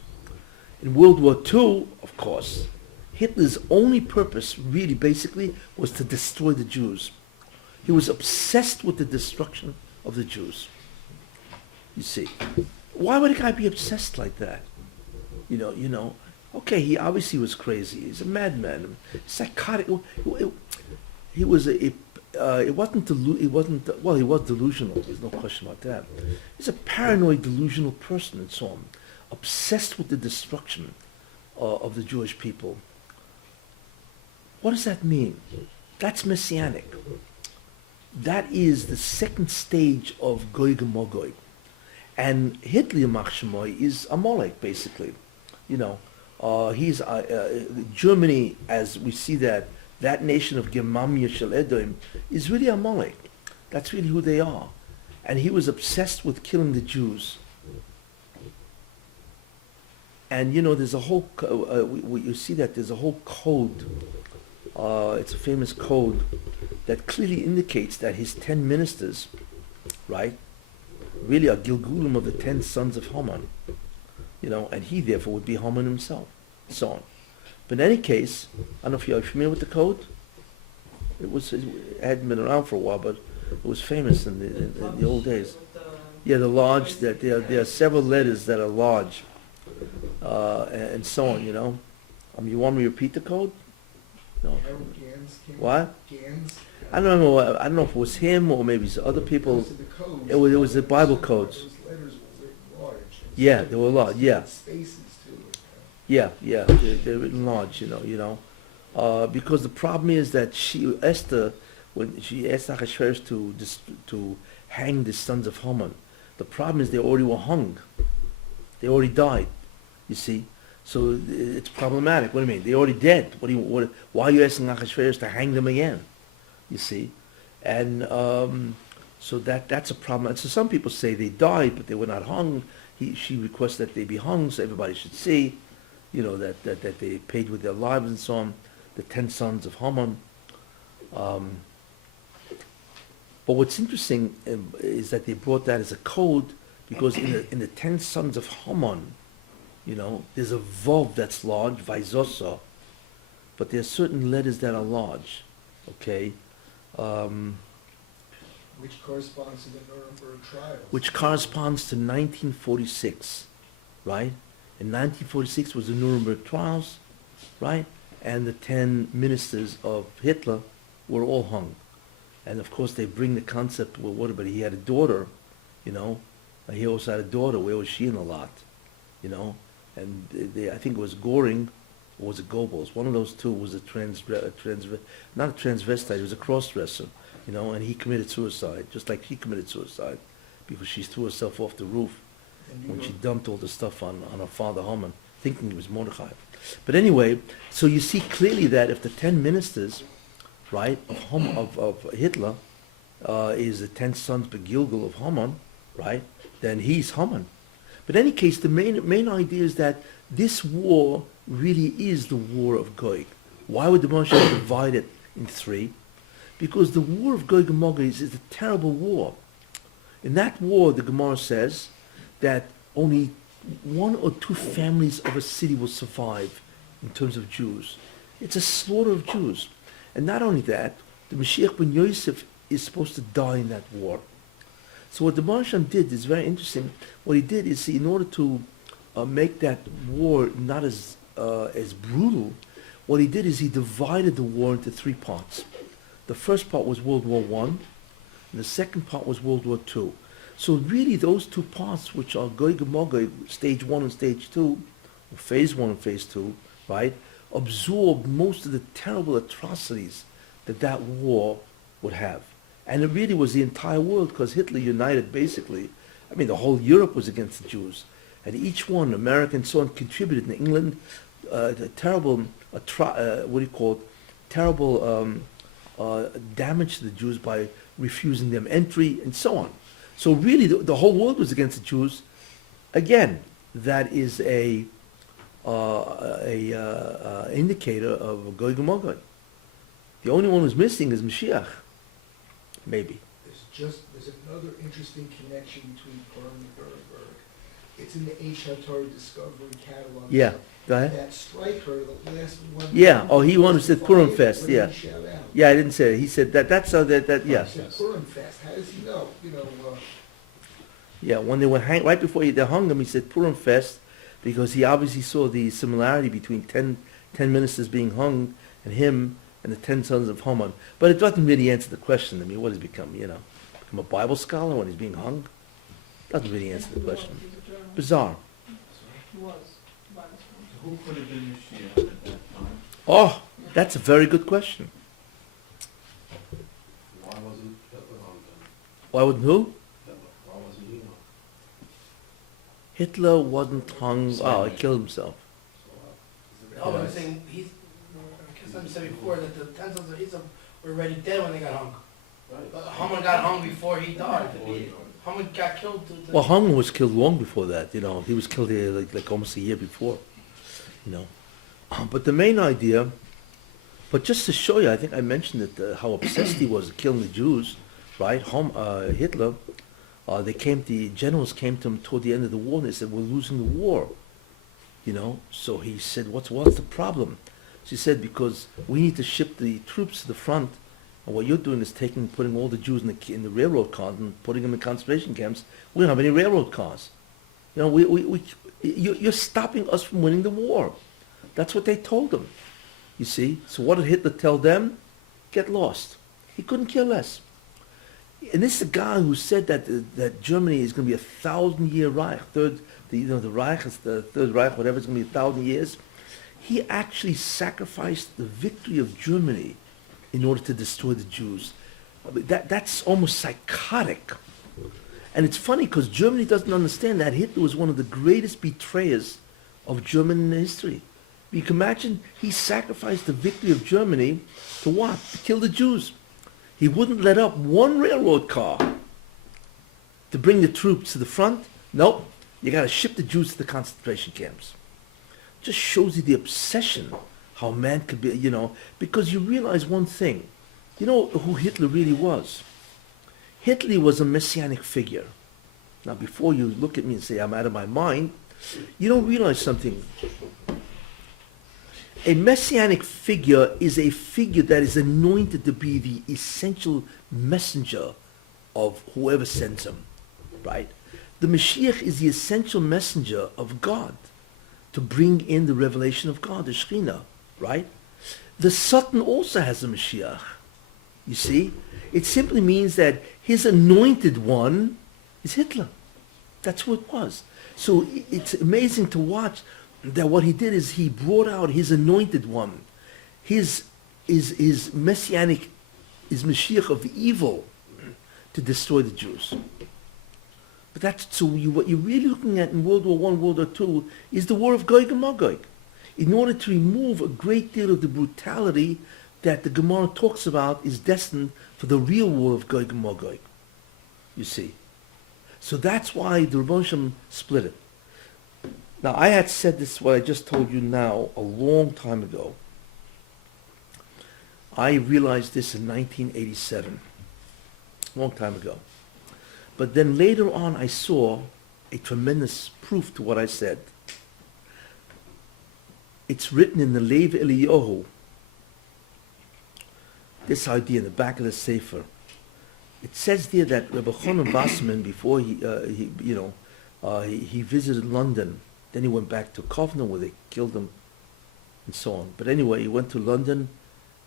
In World War II, of course, Hitler's only purpose, really, basically, was to destroy the Jews. He was obsessed with the destruction of the Jews. You see, why would a guy be obsessed like that? You know. Okay, he obviously was crazy. He's a madman, psychotic. He was he was delusional. There's no question about that. He's a paranoid, delusional person and so on, obsessed with the destruction of the Jewish people. What does that mean? That's messianic. That is the second stage of Gog and Magog. And Hitler, Machshamoy, is Amalek, basically. You know, he's Germany, as we see that nation of Germania Shel Edom is really Amalek. That's really who they are. And he was obsessed with killing the Jews. And you know, there's a whole, you see that there's a whole code. It's a famous code that clearly indicates that his 10 ministers, right, really are Gilgulim of the 10 sons of Haman. You know, and he therefore would be Haman himself, so on. But in any case, I don't know if you're familiar with the code. It hadn't been around for a while, but it was famous in the old days. Yeah, the large, that there are several letters that are large, and so on, you know. You want me to repeat the code? No. What? I don't know. I don't know if it was him or maybe it's other people. It was the Bible codes. Yeah, they were large. Yeah. Yeah. They're written large. You know. Because the problem is that Esther, when she asked Achashverosh to hang the sons of Haman, the problem is they already were hung. They already died. You see. So it's problematic. What do you mean? They're already dead. Why are you asking Achashverosh to hang them again? You see, and so that's a problem. And so some people say they died, but they were not hung. She requests that they be hung, so everybody should see, you know, that they paid with their lives and so on. The 10 sons of Haman. But what's interesting is that they brought that as a code, because in the 10 sons of Haman, There's a Vov that's large, Vaizosa, but there's certain letters that are large, okay? Which corresponds to the Nuremberg trials. Which corresponds to 1946, right? In 1946 was the Nuremberg trials, right? And the 10 ministers of Hitler were all hung. And of course they bring the concept, well, what about he had a daughter, he also had a daughter, where was she in the lot, And I think it was Goring, or was it Goebbels? One of those two was not a transvestite, he was a cross-dresser, and he committed suicide, just like she committed suicide, because she threw herself off the roof when she dumped all the stuff on her father Haman, thinking he was Mordechai. But anyway, so you see clearly that if the 10 ministers, right, of Hitler is the 10 sons Begilgal of Haman, right, then he's Haman. But in any case, the main idea is that this war really is the war of Gog. Why would the Mashiach divide it in three? Because the war of Gog and Magog is a terrible war. In that war, the Gemara says that only one or two families of a city will survive in terms of Jews. It's a slaughter of Jews. And not only that, the Mashiach ben Yosef is supposed to die in that war. So what the Mashiach did is very interesting. What he did is, in order to make that war not as brutal, what he did is he divided the war into three parts. The first part was World War I, and the second part was World War II. So really those two parts, which are Gog and Magog, stage 1 and stage 2, or phase 1 and phase 2, right, absorbed most of the terrible atrocities that war would have. And it really was the entire world, because Hitler united basically, the whole Europe was against the Jews. And each one, America and so on, contributed. In England, terrible damage to the Jews by refusing them entry and so on. So really the whole world was against the Jews. Again, that is a indicator of Gog and Magog. The only one who's missing is Mashiach, maybe. There's another interesting connection between Purim and Nuremberg. It's in the Torah Discovery catalog. Yeah, go ahead. That striker, the last one. Yeah, he wanted to say Purim Fest, What did yeah. he shout out? Yeah, I didn't say it. He said that's how yeah. He said Purim Fest. How does he know? Yeah, when they were right before they hung him, he said Purim Fest, because he obviously saw the similarity between 10 ministers being hung and him and the 10 sons of Haman. But it doesn't really answer the question. What has he become, become a Bible scholar when he's being hung? Doesn't really answer the question. Bizarre. He was. Who could have been Mashiach at that time? Oh, that's a very good question. Why wasn't Hitler hung then? Why wouldn't who? Hitler, why wasn't he hung? Hitler wasn't hung. Oh, he killed himself. No, I'm saying Kessin said before that the 10 sons of Esau were already dead when they got hung. Right. But Haman got hung before he died. Haman got killed. Well, Haman was killed long before that. He was killed here like almost a year before. But the main idea, but just to show you, I think I mentioned it, how obsessed he was killing the Jews, right? Hitler, the generals came to him toward the end of the war and they said, we're losing the war. So he said, what's the problem? So he said, because we need to ship the troops to the front, and what you're doing is putting all the Jews in the railroad cars and putting them in concentration camps. We don't have any railroad cars. You're stopping us from winning the war. That's what they told him. You see? So what did Hitler tell them? Get lost. He couldn't care less. And this is a guy who said that Germany is going to be 1,000-year Reich. The Reich is the Third Reich, whatever, it's going to be 1,000 years. He actually sacrificed the victory of Germany in order to destroy the Jews. That's almost psychotic. And it's funny because Germany doesn't understand that Hitler was one of the greatest betrayers of German history. You can imagine he sacrificed the victory of Germany to what? To kill the Jews. He wouldn't let up one railroad car to bring the troops to the front. Nope, you got to ship the Jews to the concentration camps. Just shows you the obsession, how man could be, because you realize one thing. You know who Hitler really was? Hitler was a messianic figure. Now, before you look at me and say I'm out of my mind, You don't realize something. A messianic figure is a figure that is anointed to be the essential messenger of whoever sends him, right? The Mashiach is the essential messenger of God to bring in the revelation of God, the Shekhinah, right? The Satan also has a Mashiach, you see? It simply means that his anointed one is Hitler. That's who it was. So it's amazing to watch that what he did is he brought out his anointed one, his messianic, his Mashiach of evil to destroy the Jews. But that's so what you're really looking at in World War I, World War II is the war of Gog and Magog, in order to remove a great deal of the brutality that the Gemara talks about is destined for the real war of Gog and Magog. You see. So that's why the Rebbe Shem split it. Now, I had said this, what I just told you now, a long time ago. I realized this in 1987, a long time ago. But then later on, I saw a tremendous proof to what I said. It's written in the Lev Eliyahu, this idea in the back of the Sefer. It says there that Rabbi Chanan Wasserman, before he visited London, then he went back to Kovna where they killed him and so on. But anyway, he went to London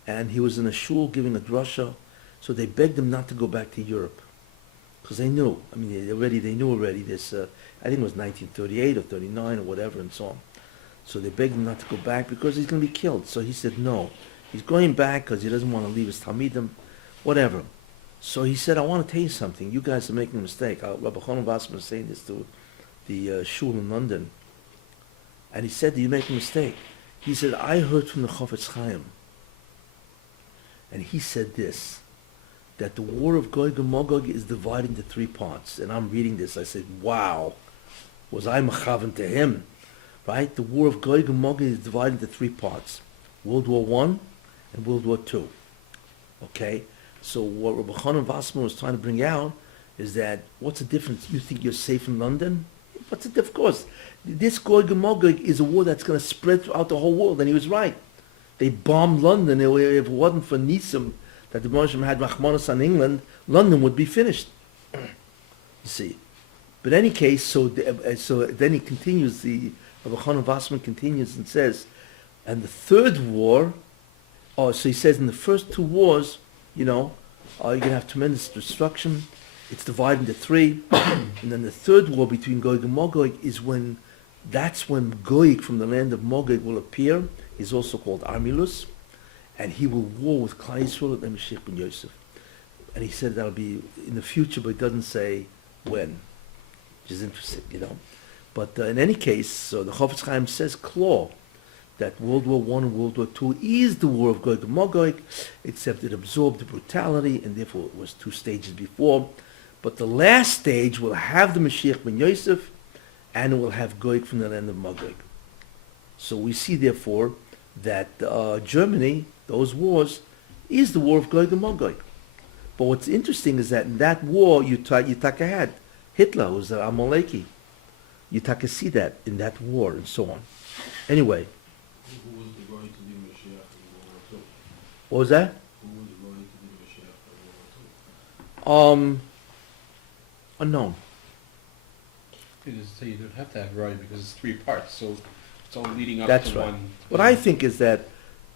and he was in a shul giving a drasha, so they begged him not to go back to Europe. Because they knew, they knew already this, I think it was 1938 or 39 or whatever and so on. So they begged him not to go back because he's going to be killed. So he said no. He's going back because he doesn't want to leave his Talmidim, whatever. So he said, I want to tell you something. You guys are making a mistake. Rabbi Chanan Wasserman was saying this to the shul in London. And he said, you make a mistake. He said, I heard from the Chofetz Chaim. And he said this, that the war of Gog and Magog is divided into three parts. And I'm reading this. I said, wow, was I mechavan to him? Right? The war of Gog and Magog is divided into three parts. World War I and World War II. Okay? So what Rabbi Chanan Wasserman was trying to bring out is that, what's the difference? You think you're safe in London? What's the difference? Of course, this Gog and Magog is a war that's going to spread throughout the whole world. And he was right. They bombed London. If it wasn't for Nisim, that the Moshe had Rachmanis on England, London would be finished. You see. But in any case, so then he continues, Rabbi Chanan Wasserman continues and says, and the third war, so he says in the first two wars, you're going to have tremendous destruction. It's divided into three. And then the third war between Gog and Magog is that's when Gog from the land of Magog will appear. He's also called Armilus. And he will war with Klal Yisrael and Mashiach ben Yosef. And he said that'll be in the future, but it doesn't say when, which is interesting, But in any case, so the Chofetz Chaim says, Claw, that World War I and World War II is the war of Gog and Magog, except it absorbed the brutality, and therefore it was two stages before. But the last stage will have the Mashiach ben Yosef, and it will have Gog from the land of Magog. So we see, therefore, that Germany, those wars, is the war of Gog and Magog. But what's interesting is that in that war, you had Hitler, who was an Amaleki. You see that in that war, and so on. Anyway. Who was going to be Mashiach in World War II? What was that? Who was going to be Mashiach in World War II? Unknown. So you don't have to have Roy because it's three parts, so it's all leading up That's to right. one. What I think is that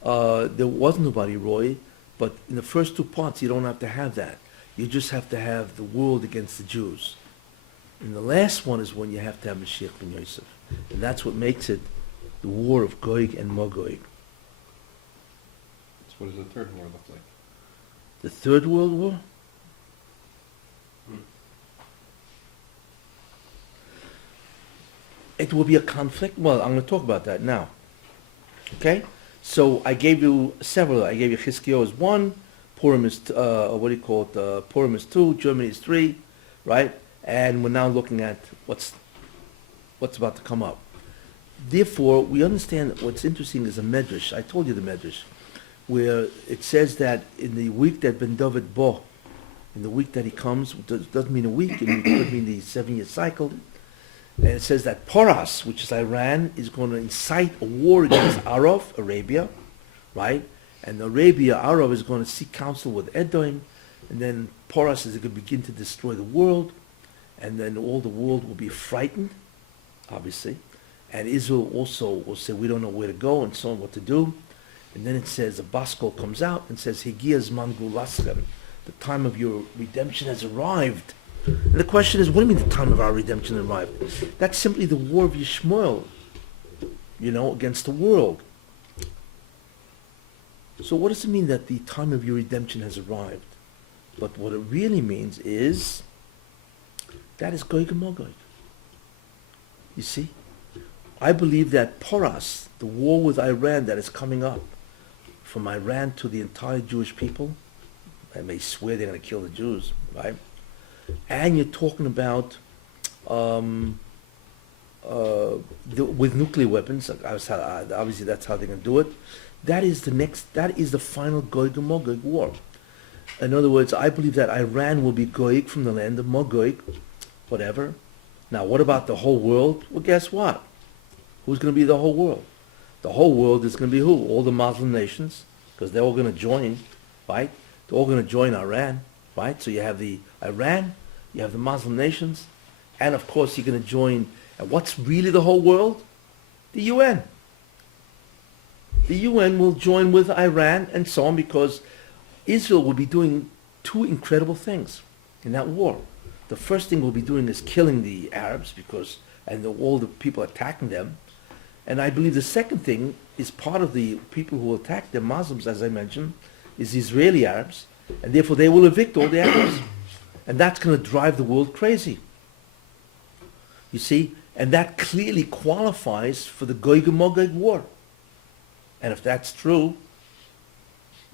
there was nobody Roy, but in the first two parts you don't have to have that. You just have to have the world against the Jews. And the last one is when you have to have Mashiach ben Yosef. And that's what makes it the war of Gog and Magog. So what does the third war look like? The Third World War? It will be a conflict. Well, I'm going to talk about that now. Okay? So I gave you several. I gave you Chizkiyahu is 1, Purim is, Purim is 2, Germany is 3, right? And we're now looking at what's about to come up. Therefore, we understand what's interesting is a medrash. I told you the medrash, where it says that in the week that Ben David bo, in the week that he comes, doesn't mean a week, it could mean the 7-year cycle. And it says that Poras, which is Iran, is going to incite a war against Arabia, right? And Arab is going to seek counsel with Edom, and then Poras is going to begin to destroy the world, and then all the world will be frightened, obviously. And Israel also will say, we don't know where to go and so on, what to do. And then it says, a Baskol comes out and says, Hegia Zman Gulaschem, the time of your redemption has arrived. And the question is, what do you mean the time of our redemption arrived? That's simply the war of Yishmael, against the world. So what does it mean that the time of your redemption has arrived? But what it really means is, that is Gog and Magog. You see? I believe that Poras, the war with Iran that is coming up, from Iran to the entire Jewish people, and they swear they're going to kill the Jews, right? And you're talking about with nuclear weapons. Obviously, that's how they're going to do it. That is the final Gog and Magog war. In other words, I believe that Iran will be Gog from the land of Magog, whatever. Now, what about the whole world? Well, guess what? Who's going to be the whole world? The whole world is going to be who? All the Muslim nations, because they're all going to join, right? They're all going to join Iran, right? So you have the Iran, you have the Muslim nations, and of course you're going to join, and what's really the whole world? The UN. The UN will join with Iran and so on, because Israel will be doing two incredible things in that war. The first thing we'll be doing is killing the Arabs, all the people attacking them. And I believe the second thing is part of the people who will attack the Muslims, as I mentioned, is the Israeli Arabs, and therefore they will evict all the Arabs. And that's going to drive the world crazy. You see? And that clearly qualifies for the Gog and Magog war. And if that's true,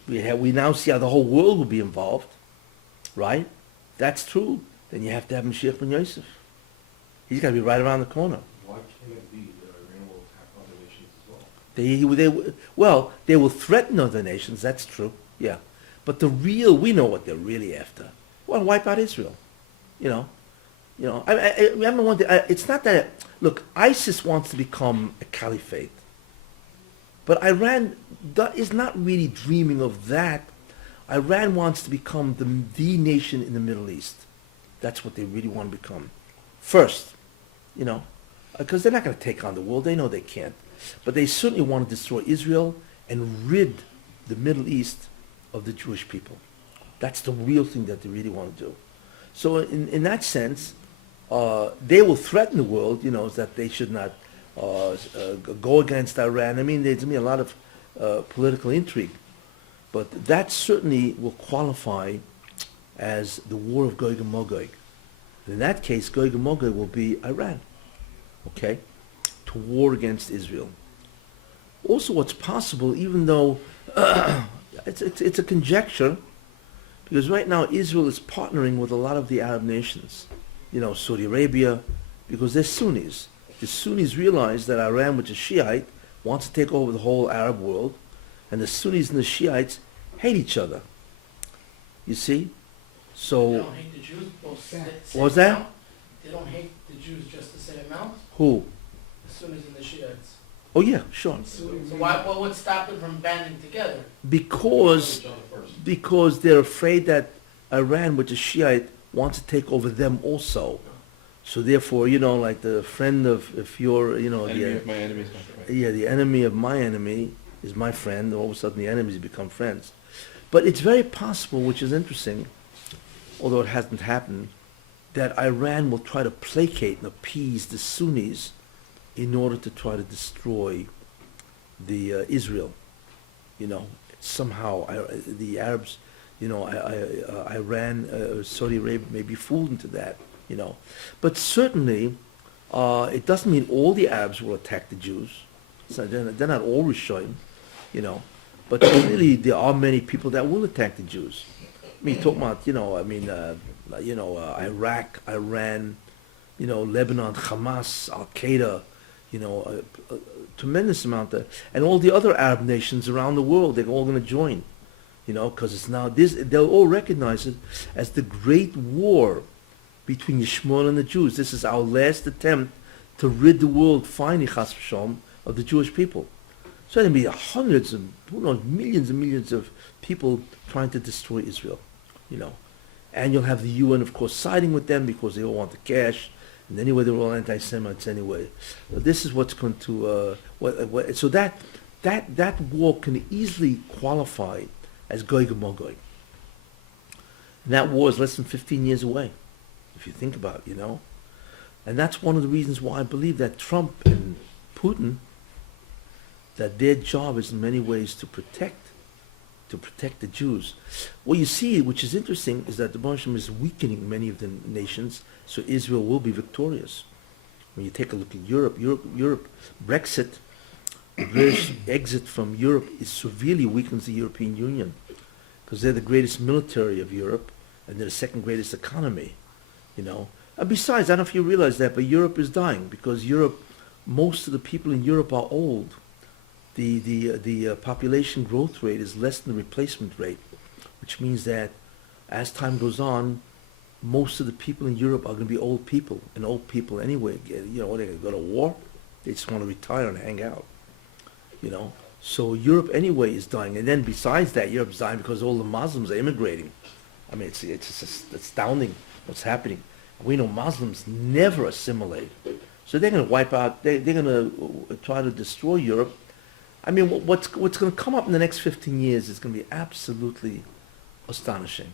we now see how the whole world will be involved, right? If that's true, then you have to have Mashiach ben Yosef. He's got to be right around the corner. Why can't it be that Iran will attack other nations as well? They will threaten other nations, that's true, yeah. But we know what they're really after. Well, wipe out Israel, I remember one thing, it's not that, look, ISIS wants to become a caliphate. But Iran is not really dreaming of that. Iran wants to become the nation in the Middle East. That's what they really want to become. First, because they're not going to take on the world. They know they can't. But they certainly want to destroy Israel and rid the Middle East of the Jewish people. That's the real thing that they really want to do. So in that sense, they will threaten the world, that they should not go against Iran. I mean, there's going to be a lot of political intrigue. But that certainly will qualify as the war of Gog and Magog. In that case, Gog and Magog will be Iran, okay, to war against Israel. Also, what's possible, even though it's a conjecture, because right now Israel is partnering with a lot of the Arab nations, Saudi Arabia, because they're Sunnis. The Sunnis realize that Iran, which is Shiite, wants to take over the whole Arab world, and the Sunnis and the Shiites hate each other. You see? So, They don't hate the Jews both what was that? They don't hate the Jews just the same amount? Who? The Sunnis and the Shiites. Oh yeah, sure. So what would stop them from banding together? Because Each other first. because they're afraid that Iran, which is Shiite, wants to take over them also. So therefore, like the friend of, if you're, Enemy of my enemy is my friend. yeah, the enemy of my enemy is my friend. All of a sudden, the enemies become friends. But it's very possible, which is interesting, although it hasn't happened, that Iran will try to placate and appease the Sunnis in order to try to destroy the Israel. Somehow the Arabs, Iran, Saudi Arabia may be fooled into that. But certainly, it doesn't mean all the Arabs will attack the Jews. So they're not all Rishonim, But clearly, there are many people that will attack the Jews. I mean, talking about, Iraq, Iran, Lebanon, Hamas, Al Qaeda, a tremendous amount of, and all the other Arab nations around the world. They're all going to join, because it's now this. They'll all recognize it as the great war between Yishmael and the Jews. This is our last attempt to rid the world finally, chas v'shalom, of the Jewish people. So there'll be hundreds and who knows, millions and millions of people trying to destroy Israel, And you'll have the UN, of course, siding with them because they all want the cash. And anyway, they're all anti-Semites anyway. But this is what's going to... so that war can easily qualify as Gog and Magog. And that war is less than 15 years away, if you think about it, And that's one of the reasons why I believe that Trump and Putin, that their job is in many ways to protect the Jews. What you see, which is interesting, is that the Mashiach is weakening many of the nations, so Israel will be victorious. When you take a look at Europe, Brexit, the British exit from Europe, severely weakens the European Union, because they're the greatest military of Europe, and they're the second greatest economy, And besides, I don't know if you realize that, but Europe is dying, because most of the people in Europe are old. The population growth rate is less than the replacement rate, which means that as time goes on, most of the people in Europe are going to be old people, and old people anyway, they're going to go to war. They just want to retire and hang out, So Europe anyway is dying, and then besides that, Europe's dying because all the Muslims are immigrating. I mean, it's just astounding what's happening. We know Muslims never assimilate, so they're going to wipe out. They're going to try to destroy Europe. I mean, what's going to come up in the next 15 years is going to be absolutely astonishing.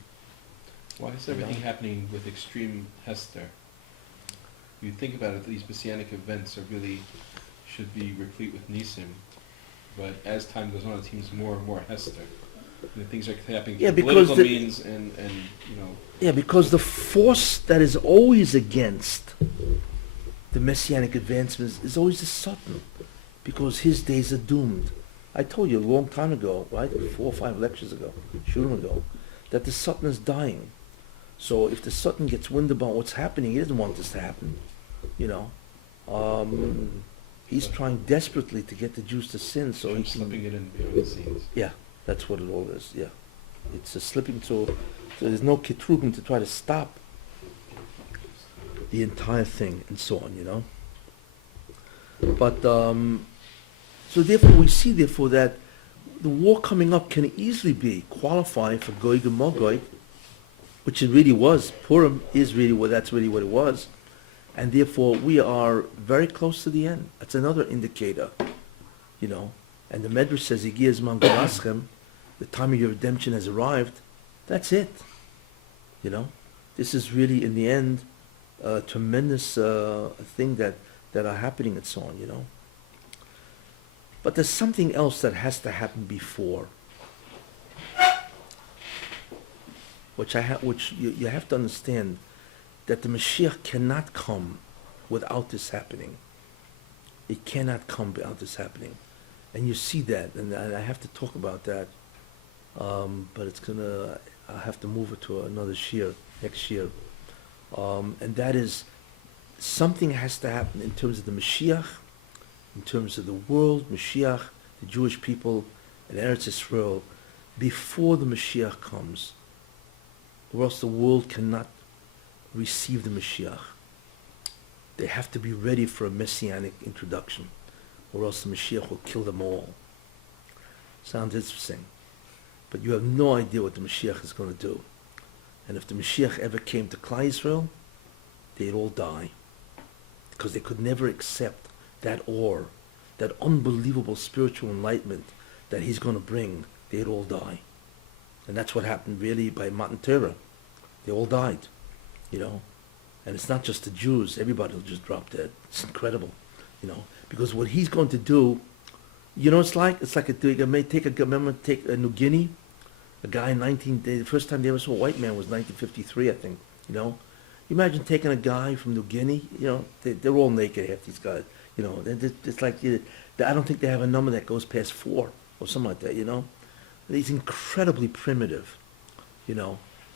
Why is everything happening with extreme Hester? You think about it, these messianic events should be replete with Nisim, but as time goes on, it seems more and more Hester. Things are happening through political means and. Yeah, because the force that is always against the messianic advancements is always the Satan, because his days are doomed. I told you a long time ago, right, 4 or 5 lectures ago, that the Satan is dying. So if the Satan gets wind about what's happening, he doesn't want this to happen, He's trying desperately to get the Jews to sin, so he's slipping it in behind the scenes. Yeah, that's what it all is. Yeah, it's a slipping. So there's no kitrugim to try to stop the entire thing and so on. But so therefore we see that the war coming up can easily be qualifying for Gog and Magog, which it really was. Purim is that's really what it was. And therefore, we are very close to the end. That's another indicator, And the Medrash says, "Igi zman galaschem," the time of your redemption has arrived. That's it. This is really, in the end, a tremendous thing that are happening and so on. But there's something else that has to happen before, which you have to understand. That the Mashiach cannot come without this happening. It cannot come without this happening. And you see that, and I have to talk about that, but I'll have to move it to another next year. And that is, something has to happen in terms of the Mashiach, in terms of the world, Mashiach, the Jewish people, and Eretz Yisrael, before the Mashiach comes, or else the world cannot receive the Mashiach. They have to be ready for a messianic introduction, or else the Mashiach will kill them all. Sounds interesting. But you have no idea what the Mashiach is going to do. And if the Mashiach ever came to Klal Yisrael, they'd all die. Because they could never accept that awe, that unbelievable spiritual enlightenment that he's going to bring. They'd all die. And that's what happened really by Matan Torah. They all died. And it's not just the Jews, everybody will just drop dead. It's incredible, because what he's going to do, it's like take New Guinea, a guy the first time they ever saw a white man was 1953, I think, You imagine taking a guy from New Guinea, they're all naked, half these guys, it's like, I don't think they have a number that goes past 4 or something like that, He's incredibly primitive,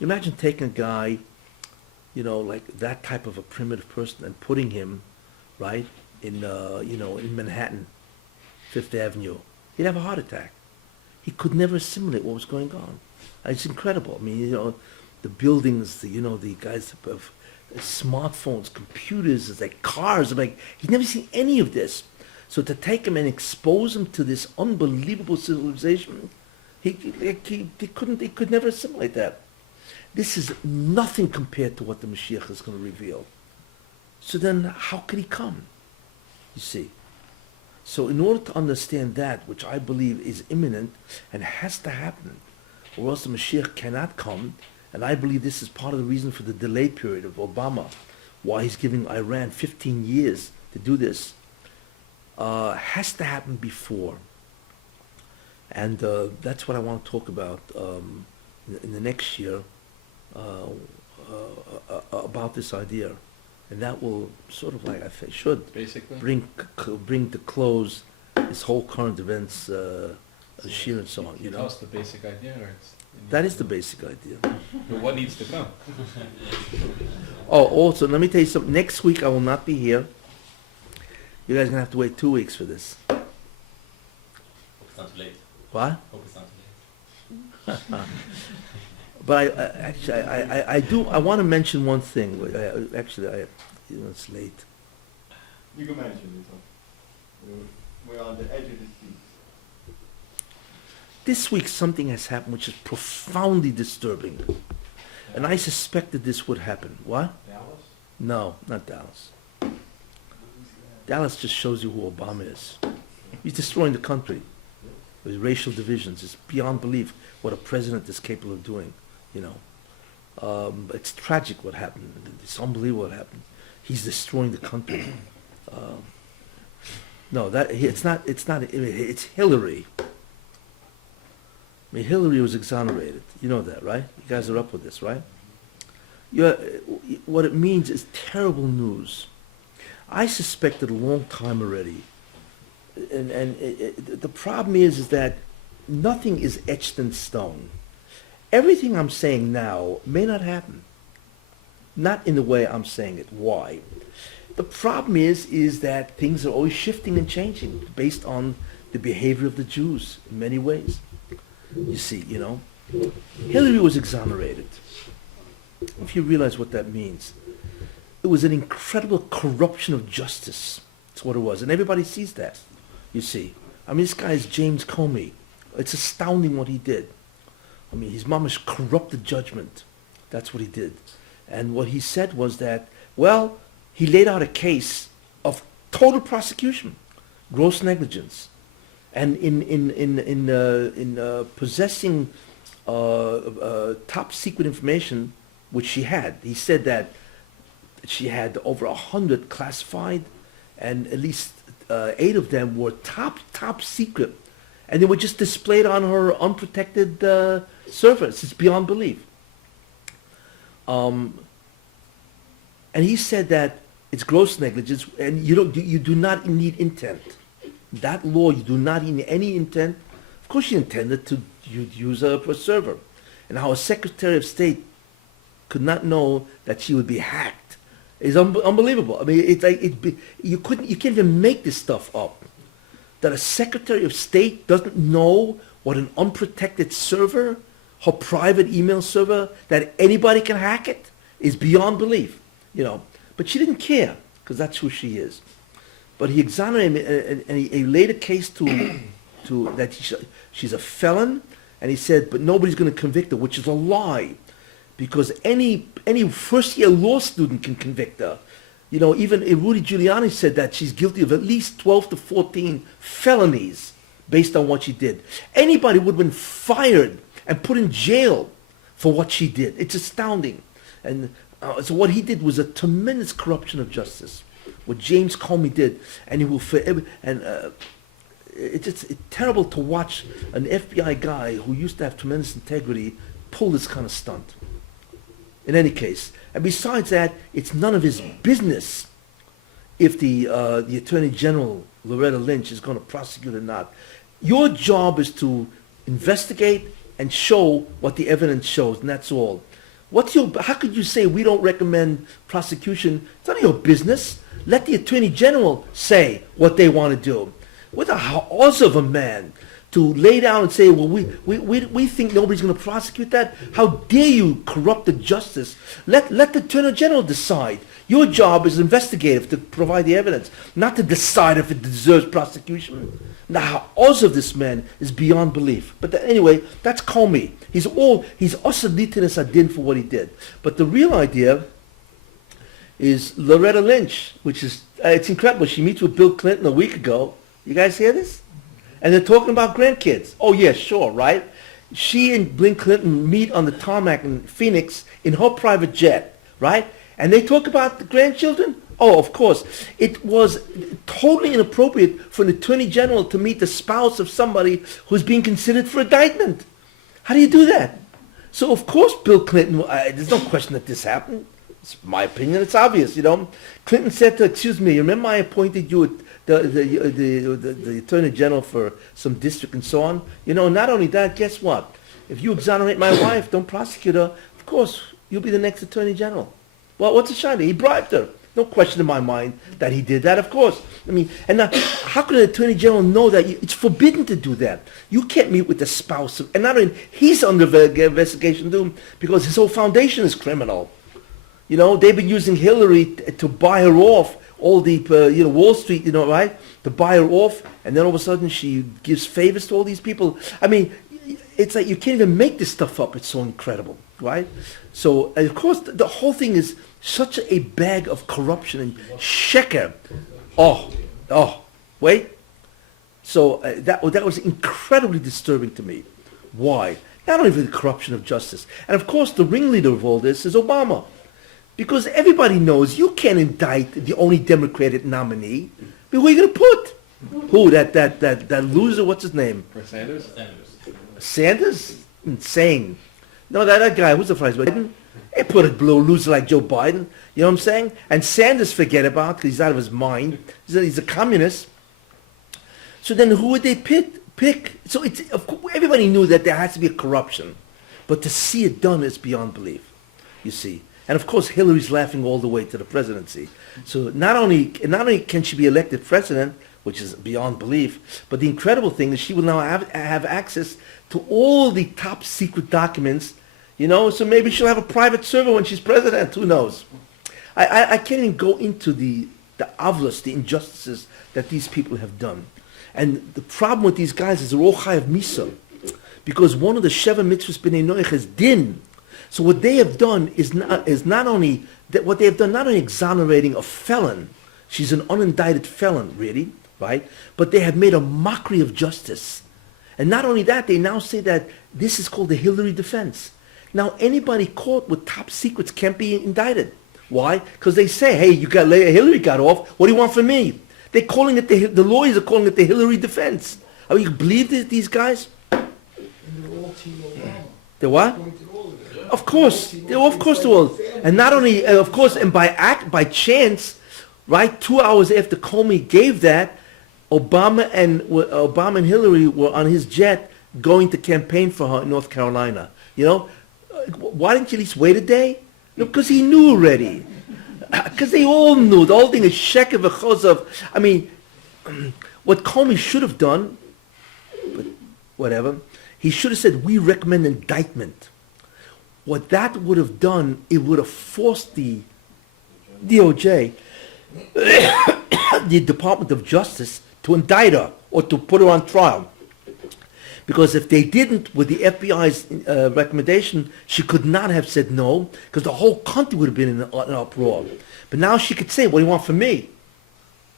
Imagine taking a guy, like that type of a primitive person and putting him, right, in Manhattan, Fifth Avenue. He'd have a heart attack. He could never assimilate what was going on. It's incredible. I mean, the buildings, the guys smartphones, computers, it's like cars. I'm like, he's never seen any of this. So to take him and expose him to this unbelievable civilization, he could never assimilate that. This is nothing compared to what the Mashiach is going to reveal. So then how could he come? You see. So in order to understand that, which I believe is imminent and has to happen, or else the Mashiach cannot come, and I believe this is part of the reason for the delay period of Obama, why he's giving Iran 15 years to do this, has to happen before. And that's what I want to talk about in the next year, about this idea. And that will sort of like, I think, should Basically, bring to close this whole current events shir and so on, you tell know. us the basic idea, or it's... That is the basic idea. But what needs to come? Oh, also, let me tell you something. Next week I will not be here. You guys are going to have to wait 2 weeks for this. Hope it's not too late. What? Hope it's not too late. But I want to mention one thing. It's late. You can mention it. We're on the edge of the seat. This week something has happened which is profoundly disturbing. And I suspected this would happen. What? Dallas? No, not Dallas. Dallas just shows you who Obama is. He's destroying the country with racial divisions. It's beyond belief what a president is capable of doing, you know. It's tragic what happened. It's unbelievable what happened. He's destroying the country. No, it's not. It's Hillary. I mean, Hillary was exonerated. You know that, right? You guys are up with this, right? What it means is terrible news. I suspected a long time already. And the problem is that nothing is etched in stone. Everything I'm saying now may not happen. Not in the way I'm saying it. Why? The problem is that things are always shifting and changing based on the behavior of the Jews in many ways. You see, you know, Hillary was exonerated. If you realize what that means, it was an incredible corruption of justice. That's what it was, and everybody sees that. You see, I mean, this guy is James Comey. It's astounding what he did. I mean, his mamish corrupted judgment. That's what he did, and what he said was that, well, he laid out a case of total prosecution, gross negligence. And in possessing top secret information, which she had, he said that she had over 100 classified, and at least 8 of them were top secret, and they were just displayed on her unprotected servers. It's beyond belief. And he said that it's gross negligence, and you do not need intent. That law, you do not need any intent. Of course, you intended to use her for a server, and how a Secretary of State could not know that she would be hacked is unbelievable. I mean, it's like you can't even make this stuff up. That a Secretary of State doesn't know what an unprotected server, her private email server, that anybody can hack it is beyond belief. You know, but she didn't care because that's who she is. But he exonerated and he laid a case to that she's a felon, and he said, but nobody's going to convict her, which is a lie, because any first-year law student can convict her. You know, even Rudy Giuliani said that she's guilty of at least 12 to 14 felonies based on what she did. Anybody would have been fired and put in jail for what she did. It's astounding. And so what he did was a tremendous corruption of justice. What James Comey did, and he will forever. And it's terrible to watch an FBI guy who used to have tremendous integrity pull this kind of stunt. In any case, and besides that, it's none of his business if the Attorney General Loretta Lynch is going to prosecute or not. Your job is to investigate and show what the evidence shows, and that's all. How could you say we don't recommend prosecution? It's none of your business. Let the Attorney General say what they want to do. What a house of a man to lay down and say, well, we think nobody's going to prosecute that. How dare you corrupt the justice? Let the Attorney General decide. Your job is investigative, to provide the evidence, not to decide if it deserves prosecution. Now, oz of this man is beyond belief. But anyway, that's Comey. He's also litinus adin for what he did. But the real idea is Loretta Lynch, which is, it's incredible. She meets with Bill Clinton a week ago. You guys hear this? And they're talking about grandkids. Oh, yeah, sure, right? She and Bill Clinton meet on the tarmac in Phoenix in her private jet, right? And they talk about the grandchildren? Oh, of course. It was totally inappropriate for an attorney general to meet the spouse of somebody who's being considered for indictment. How do you do that? So, of course, Bill Clinton, there's no question that this happened. It's my opinion. It's obvious, you know. Clinton said to, excuse me, remember I appointed you the attorney general for some district and so on? You know, not only that, guess what? If you exonerate my wife, don't prosecute her, of course, you'll be the next attorney general. Well, what's the shine? He bribed her. No question in my mind that he did that, of course. I mean, and now, how could an attorney general know that? It's forbidden to do that. You can't meet with the spouse of, and not only, he's under investigation too, because his whole foundation is criminal. You know, they've been using Hillary to buy her off, all the, Wall Street, you know, right? To buy her off, and then all of a sudden she gives favors to all these people. I mean, it's like you can't even make this stuff up. It's so incredible, right? So, of course, the whole thing is such a bag of corruption and sheker. Wait. So that was incredibly disturbing to me. Why? Not only for the corruption of justice. And of course, the ringleader of all this is Obama. Because everybody knows you can't indict the only Democratic nominee. Who are you going to put? Who? That loser, what's his name? Sanders? Sanders? Insane. No, that guy, who's the vice president? They put a blue loser like Joe Biden. You know what I'm saying? And Sanders forget about because he's out of his mind. He's a communist. So then who would they pick? So it's, of course, everybody knew that there has to be a corruption. But to see it done is beyond belief, you see. And of course, Hillary's laughing all the way to the presidency. So not only can she be elected president, which is beyond belief, but the incredible thing is she will now have access to all the top secret documents, you know, so maybe she'll have a private server when she's president, who knows. I can't even go into the avlos, the injustices that these people have done. And the problem with these guys is they're all chayav misa, because one of the Sheva mitzvahs b'nei Noach is din. So what they have done is not only exonerating a felon, she's an unindicted felon, really, right? But they have made a mockery of justice. And not only that, they now say that this is called the Hillary defense. Now, anybody caught with top secrets can't be indicted. Why? Because they say, hey, Hillary got off, what do you want from me? They're calling it, the lawyers are calling it the Hillary defense. I mean, you believe these guys? And they're all Team Obama. They're what? Appointed all of them. Of course, they're all, and not only, of course, and by chance, right? 2 hours after Comey gave that, Obama and Hillary were on his jet going to campaign for her in North Carolina. You know, why didn't you at least wait a day? No, because he knew already. Because they all knew. The whole thing is sheker v'chozav. I mean, what Comey should have done, but whatever, he should have said, we recommend indictment. What that would have done, it would have forced the DOJ, the Department of Justice, to indict her or to put her on trial. Because if they didn't, with the FBI's recommendation, she could not have said no, because the whole country would have been in an uproar. But now she could say, what do you want from me?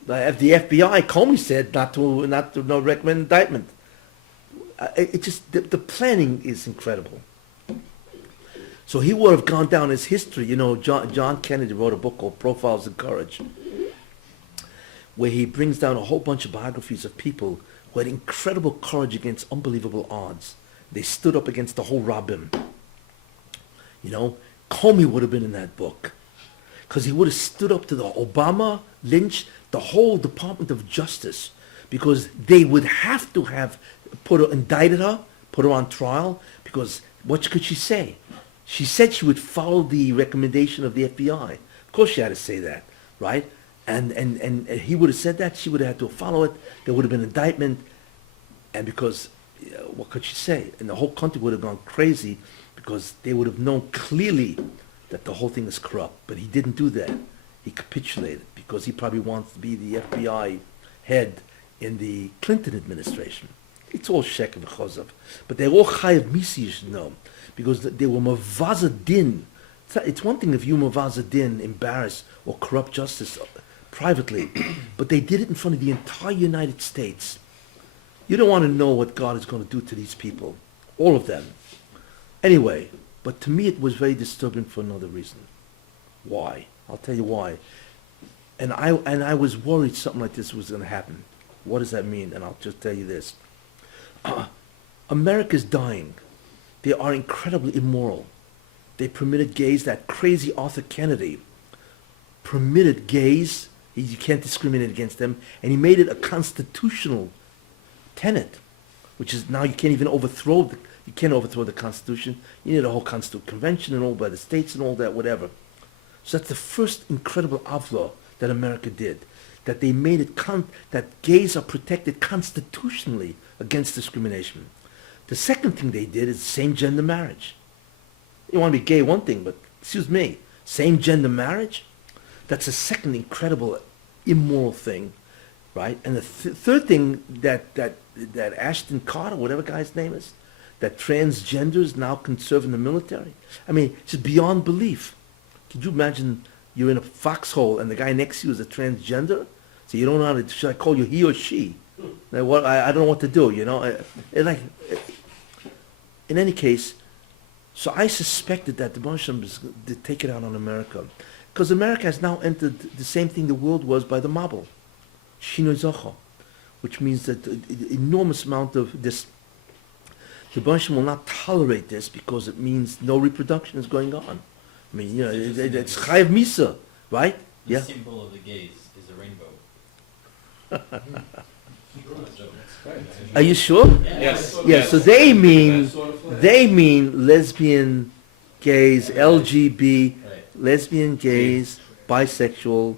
If the FBI, Comey said not to recommend indictment. It just, the planning is incredible. So he would have gone down as history. You know, John Kennedy wrote a book called Profiles in Courage, where he brings down a whole bunch of biographies of people who had incredible courage against unbelievable odds. They stood up against the whole Rabbim. You know, Comey would have been in that book, because he would have stood up to the Obama, Lynch, the whole Department of Justice, because they would have to have indicted her, put her on trial, because what could she say? She said she would follow the recommendation of the FBI. Of course she had to say that, right? And he would have said that, she would have had to follow it, there would have been indictment, and because what could she say? And the whole country would have gone crazy because they would have known clearly that the whole thing is corrupt. But he didn't do that. He capitulated because he probably wants to be the FBI head in the Clinton administration. It's all shek and chozav. But they're all chayav misi, you should know, because they were mavaza din. It's one thing if you mavaza din, embarrass or corrupt justice privately, but they did it in front of the entire United States. You don't want to know what God is going to do to these people, all of them. Anyway, but to me it was very disturbing for another reason. Why? I'll tell you why. And I was worried something like this was going to happen. What does that mean? And I'll just tell you this. America's dying. They are incredibly immoral. They permitted gays. That crazy Arthur Kennedy permitted gays. You can't discriminate against them. And he made it a constitutional tenet, which is now you can't even overthrow the Constitution. You need a whole Constitutional Convention and all by the states and all that, whatever. So that's the first incredible avla that America did, that they made it that gays are protected constitutionally against discrimination. The second thing they did is same-gender marriage. You want to be gay, one thing, but excuse me, same-gender marriage? That's the second incredible immoral thing, right? And the third thing that Ashton Carter, whatever guy's name is, that transgenders now can serve in the military. I mean, it's just beyond belief. Could you imagine you're in a foxhole and the guy next to you is a transgender? So you don't know how to, should I call you he or she? Now, what, I don't know what to do, you know? In any case, so I suspected that the Moshem was to take it out on America. Because America has now entered the same thing the world was by the Mabel. Shinoi Zocha. Which means that the enormous amount of this, the Moshem will not tolerate this because it means no reproduction is going on. I mean, you know, it's Chayav Misa, right? The Yeah. symbol of the gays is a rainbow. Are you sure? Yes. Yeah, so they mean lesbian, gays, LGB, Right. lesbian, gays, bisexual,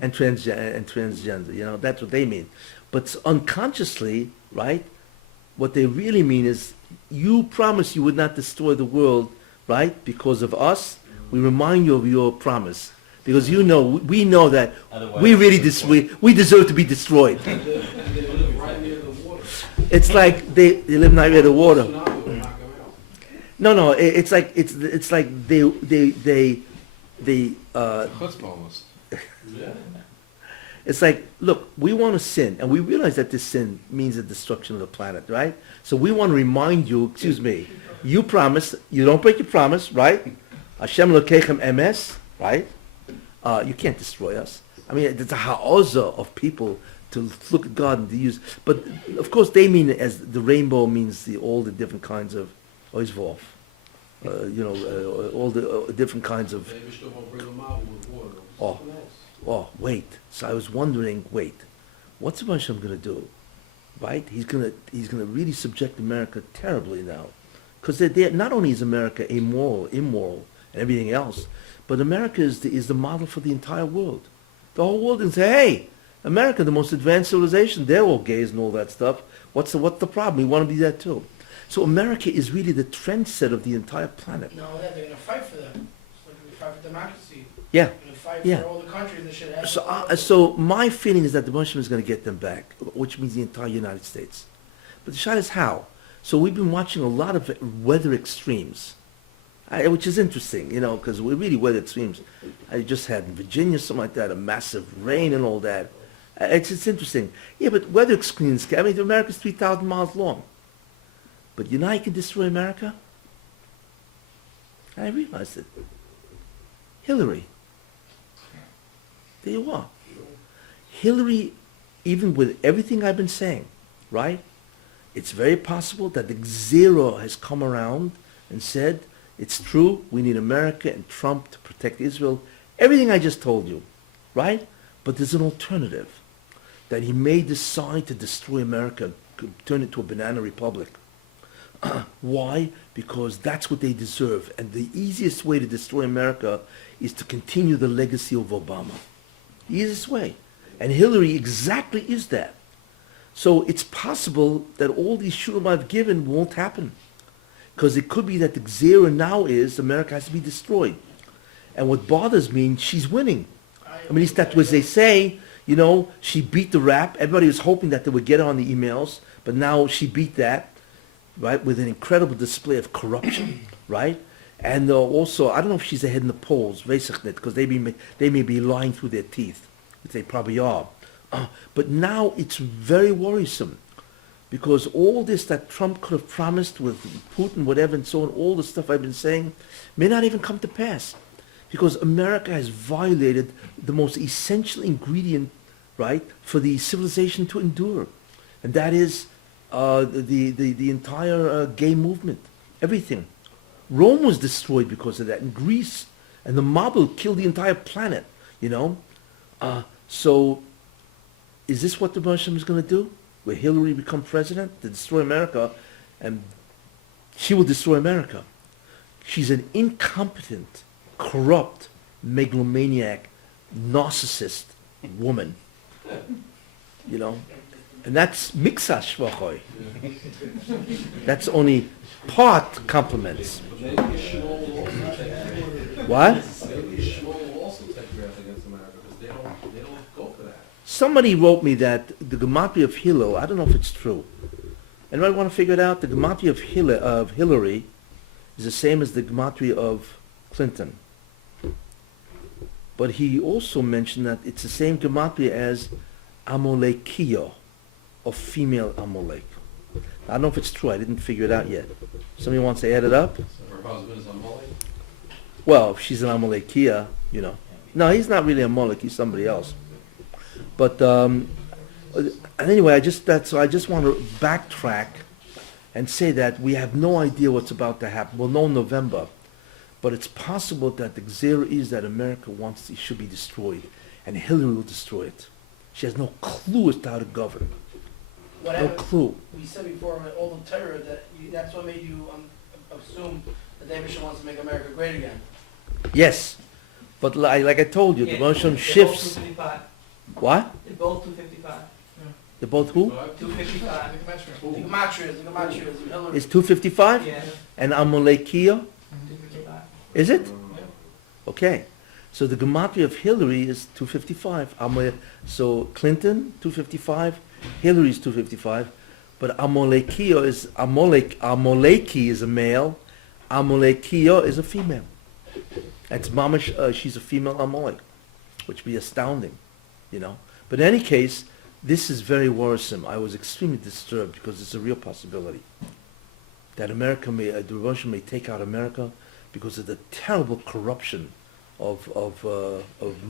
and transgender. You know, that's what they mean. But unconsciously, right, what they really mean is you promised you would not destroy the world, right, because of us. We remind you of your promise. Because you know, we know that Otherwise, we really we deserve to be destroyed. And they live right near the water. It's like they live right near the water. Tsunami will knock them out. No, it's like they Chutzpah almost. Yeah. it's like, look, we want to sin, and we realize that this sin means the destruction of the planet, right? So we want to remind you, excuse me, you promise, you don't break your promise, right? Hashem Lokechem emes, right? You can't destroy us. I mean, it's a ha'oza of people to look at God and to use, but of course they mean it as the rainbow means all the different kinds of oizvov, all the different kinds of. Maybe still won't bring them out with water. Oh. Something else. Oh, wait. So I was wondering, what's the Hashem going to do? Right? He's going to really subject America terribly now. Because not only is America immoral, and everything else, but America is the model for the entire world. The whole world can say, hey, America, the most advanced civilization, they're all gays and all that stuff. What's the problem? We want to be that too. So America is really the trendsetter of the entire planet. No, they're going to fight for them. It's like we fight for democracy. Yeah. They're going to fight Yeah. for all the countries that should have. So my feeling is that the Muslim is going to get them back, which means the entire United States. But the shot is how. So we've been watching a lot of weather extremes, which is interesting, you know, because we're really weather extremes. I just had in Virginia something like that, a massive rain and all that. It's interesting. Yeah, but weather extremes. I mean, America's 3,000 miles long. But you know how you can destroy America? I realized it. Hillary. There you are. Hillary, even with everything I've been saying, right? It's very possible that the Zero has come around and said, it's true, we need America and Trump to protect Israel. Everything I just told you, right? But there's an alternative, that he may decide to destroy America, turn it to a banana republic. Why? Because that's what they deserve. And the easiest way to destroy America is to continue the legacy of Obama. The easiest way. And Hillary exactly is that. So it's possible that all these shulim I've given won't happen. Because it could be that the gzera now is America has to be destroyed. And what bothers me, she's winning. I mean, it's that was they say, you know, she beat the rap. Everybody was hoping that they would get her on the emails, but now she beat that, right, with an incredible display of corruption, right? And also, I don't know if she's ahead in the polls, because they may be lying through their teeth, which they probably are. But now it's very worrisome, because all this that Trump could have promised with Putin, whatever, and so on, all the stuff I've been saying, may not even come to pass. Because America has violated the most essential ingredient, right, for the civilization to endure. And that is the entire gay movement, everything. Rome was destroyed because of that, and Greece, and the mob killed the entire planet, you know. So is this what the Muslim is going to do? Will Hillary become president to destroy America, and she will destroy America? She's an incompetent, corrupt, megalomaniac, narcissist woman, you know, and that's mixa shvachoy. That's only part compliments. Maybe Shmuel will also take graph. What? Maybe Shmuel will also take graph against America because they don't go for that. Somebody wrote me that the gematria of Hillel, I don't know if it's true. Anybody want to figure it out? The gematria of Hillary is the same as the gematria of Clinton. But he also mentioned that it's the same gematria as Amolekiyo, of female Amalek. I don't know if it's true. I didn't figure it out yet. Somebody wants to add it up? So her husband is Amalek. Well, if she's an Amalekiya, you know. No, he's not really Amalek. He's somebody else. But anyway, I just want to backtrack and say that we have no idea what's about to happen. We'll know in November. But it's possible that the gzera is that America wants it should be destroyed, and Hillary will destroy it. She has no clue as to how to govern. Whatever No clue. we said before, with all the terror, that's what made you assume that David wants to make America great again. Yes, but like I told you, the Muslim shifts. They're both 255. What? They're both 255. They're both who? 255. The Gematria, Hillary. Is 255? Yeah. And Amalekiya? 255. Is it? Okay. So the gematria of Hillary is 255. So Clinton, 255. Hillary's 255. But Amalekiya is, Amaleki is a male. Amalekiya is a female. That's mamash, she's a female Amalek, which would be astounding, you know. But in any case, this is very worrisome. I was extremely disturbed because it's a real possibility that America the Russian may take out America because of the terrible corruption of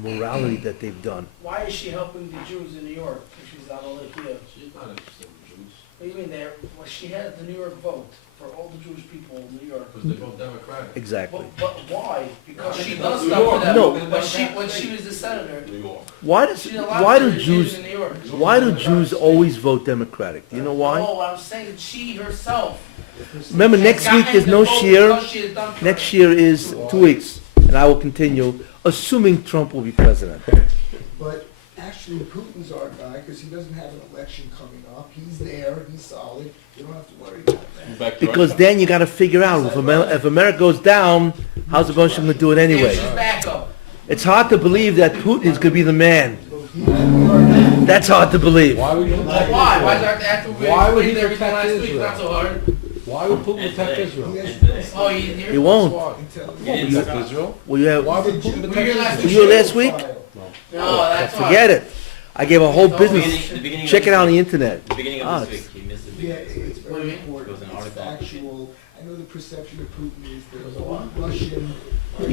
morality that they've done. Why is she helping the Jews in New York if she's Amalekiya? She's not interested in Jews What do you mean there? Well, she had the New York vote for all the Jewish people in New York. because they vote Democratic. Exactly. But why? Because she does New stuff York. for them. No. When she was the senator, New York. Why do Jews in New York. always vote Democratic? Do you know why? No, I'm saying she herself. Remember, next week is no shear. Next year is 2 weeks, and I will continue, assuming Trump will be president. But actually, Putin's our guy, because he doesn't have an election coming up. He's there, he's solid, you don't have to worry about that. Back to Because Russia. then you got to figure out if America goes down, how's the Russian going to do it anyway? She's backup. It's hard to believe that Putin is going to be the man. That's hard to believe. Why would you Well, protect why? Israel? Why is after we Why would he explained everything protect last week? Israel? Not so hard. Why would Putin protect Israel? He has Oh, you didn't hear? He won't. Why? intelligence. You protect Israel? Well, you have, Why would Putin Were you protect last were Israel? you here last week? No, that's why. Forget it. I gave a whole The business. beginning Check of it out on this the week. internet. The beginning Ah, of this week, he missed the Yeah, beginning. it's What do very you mean? important. It was an It's article. factual. I know the perception of Putin is It was that a what? Russian.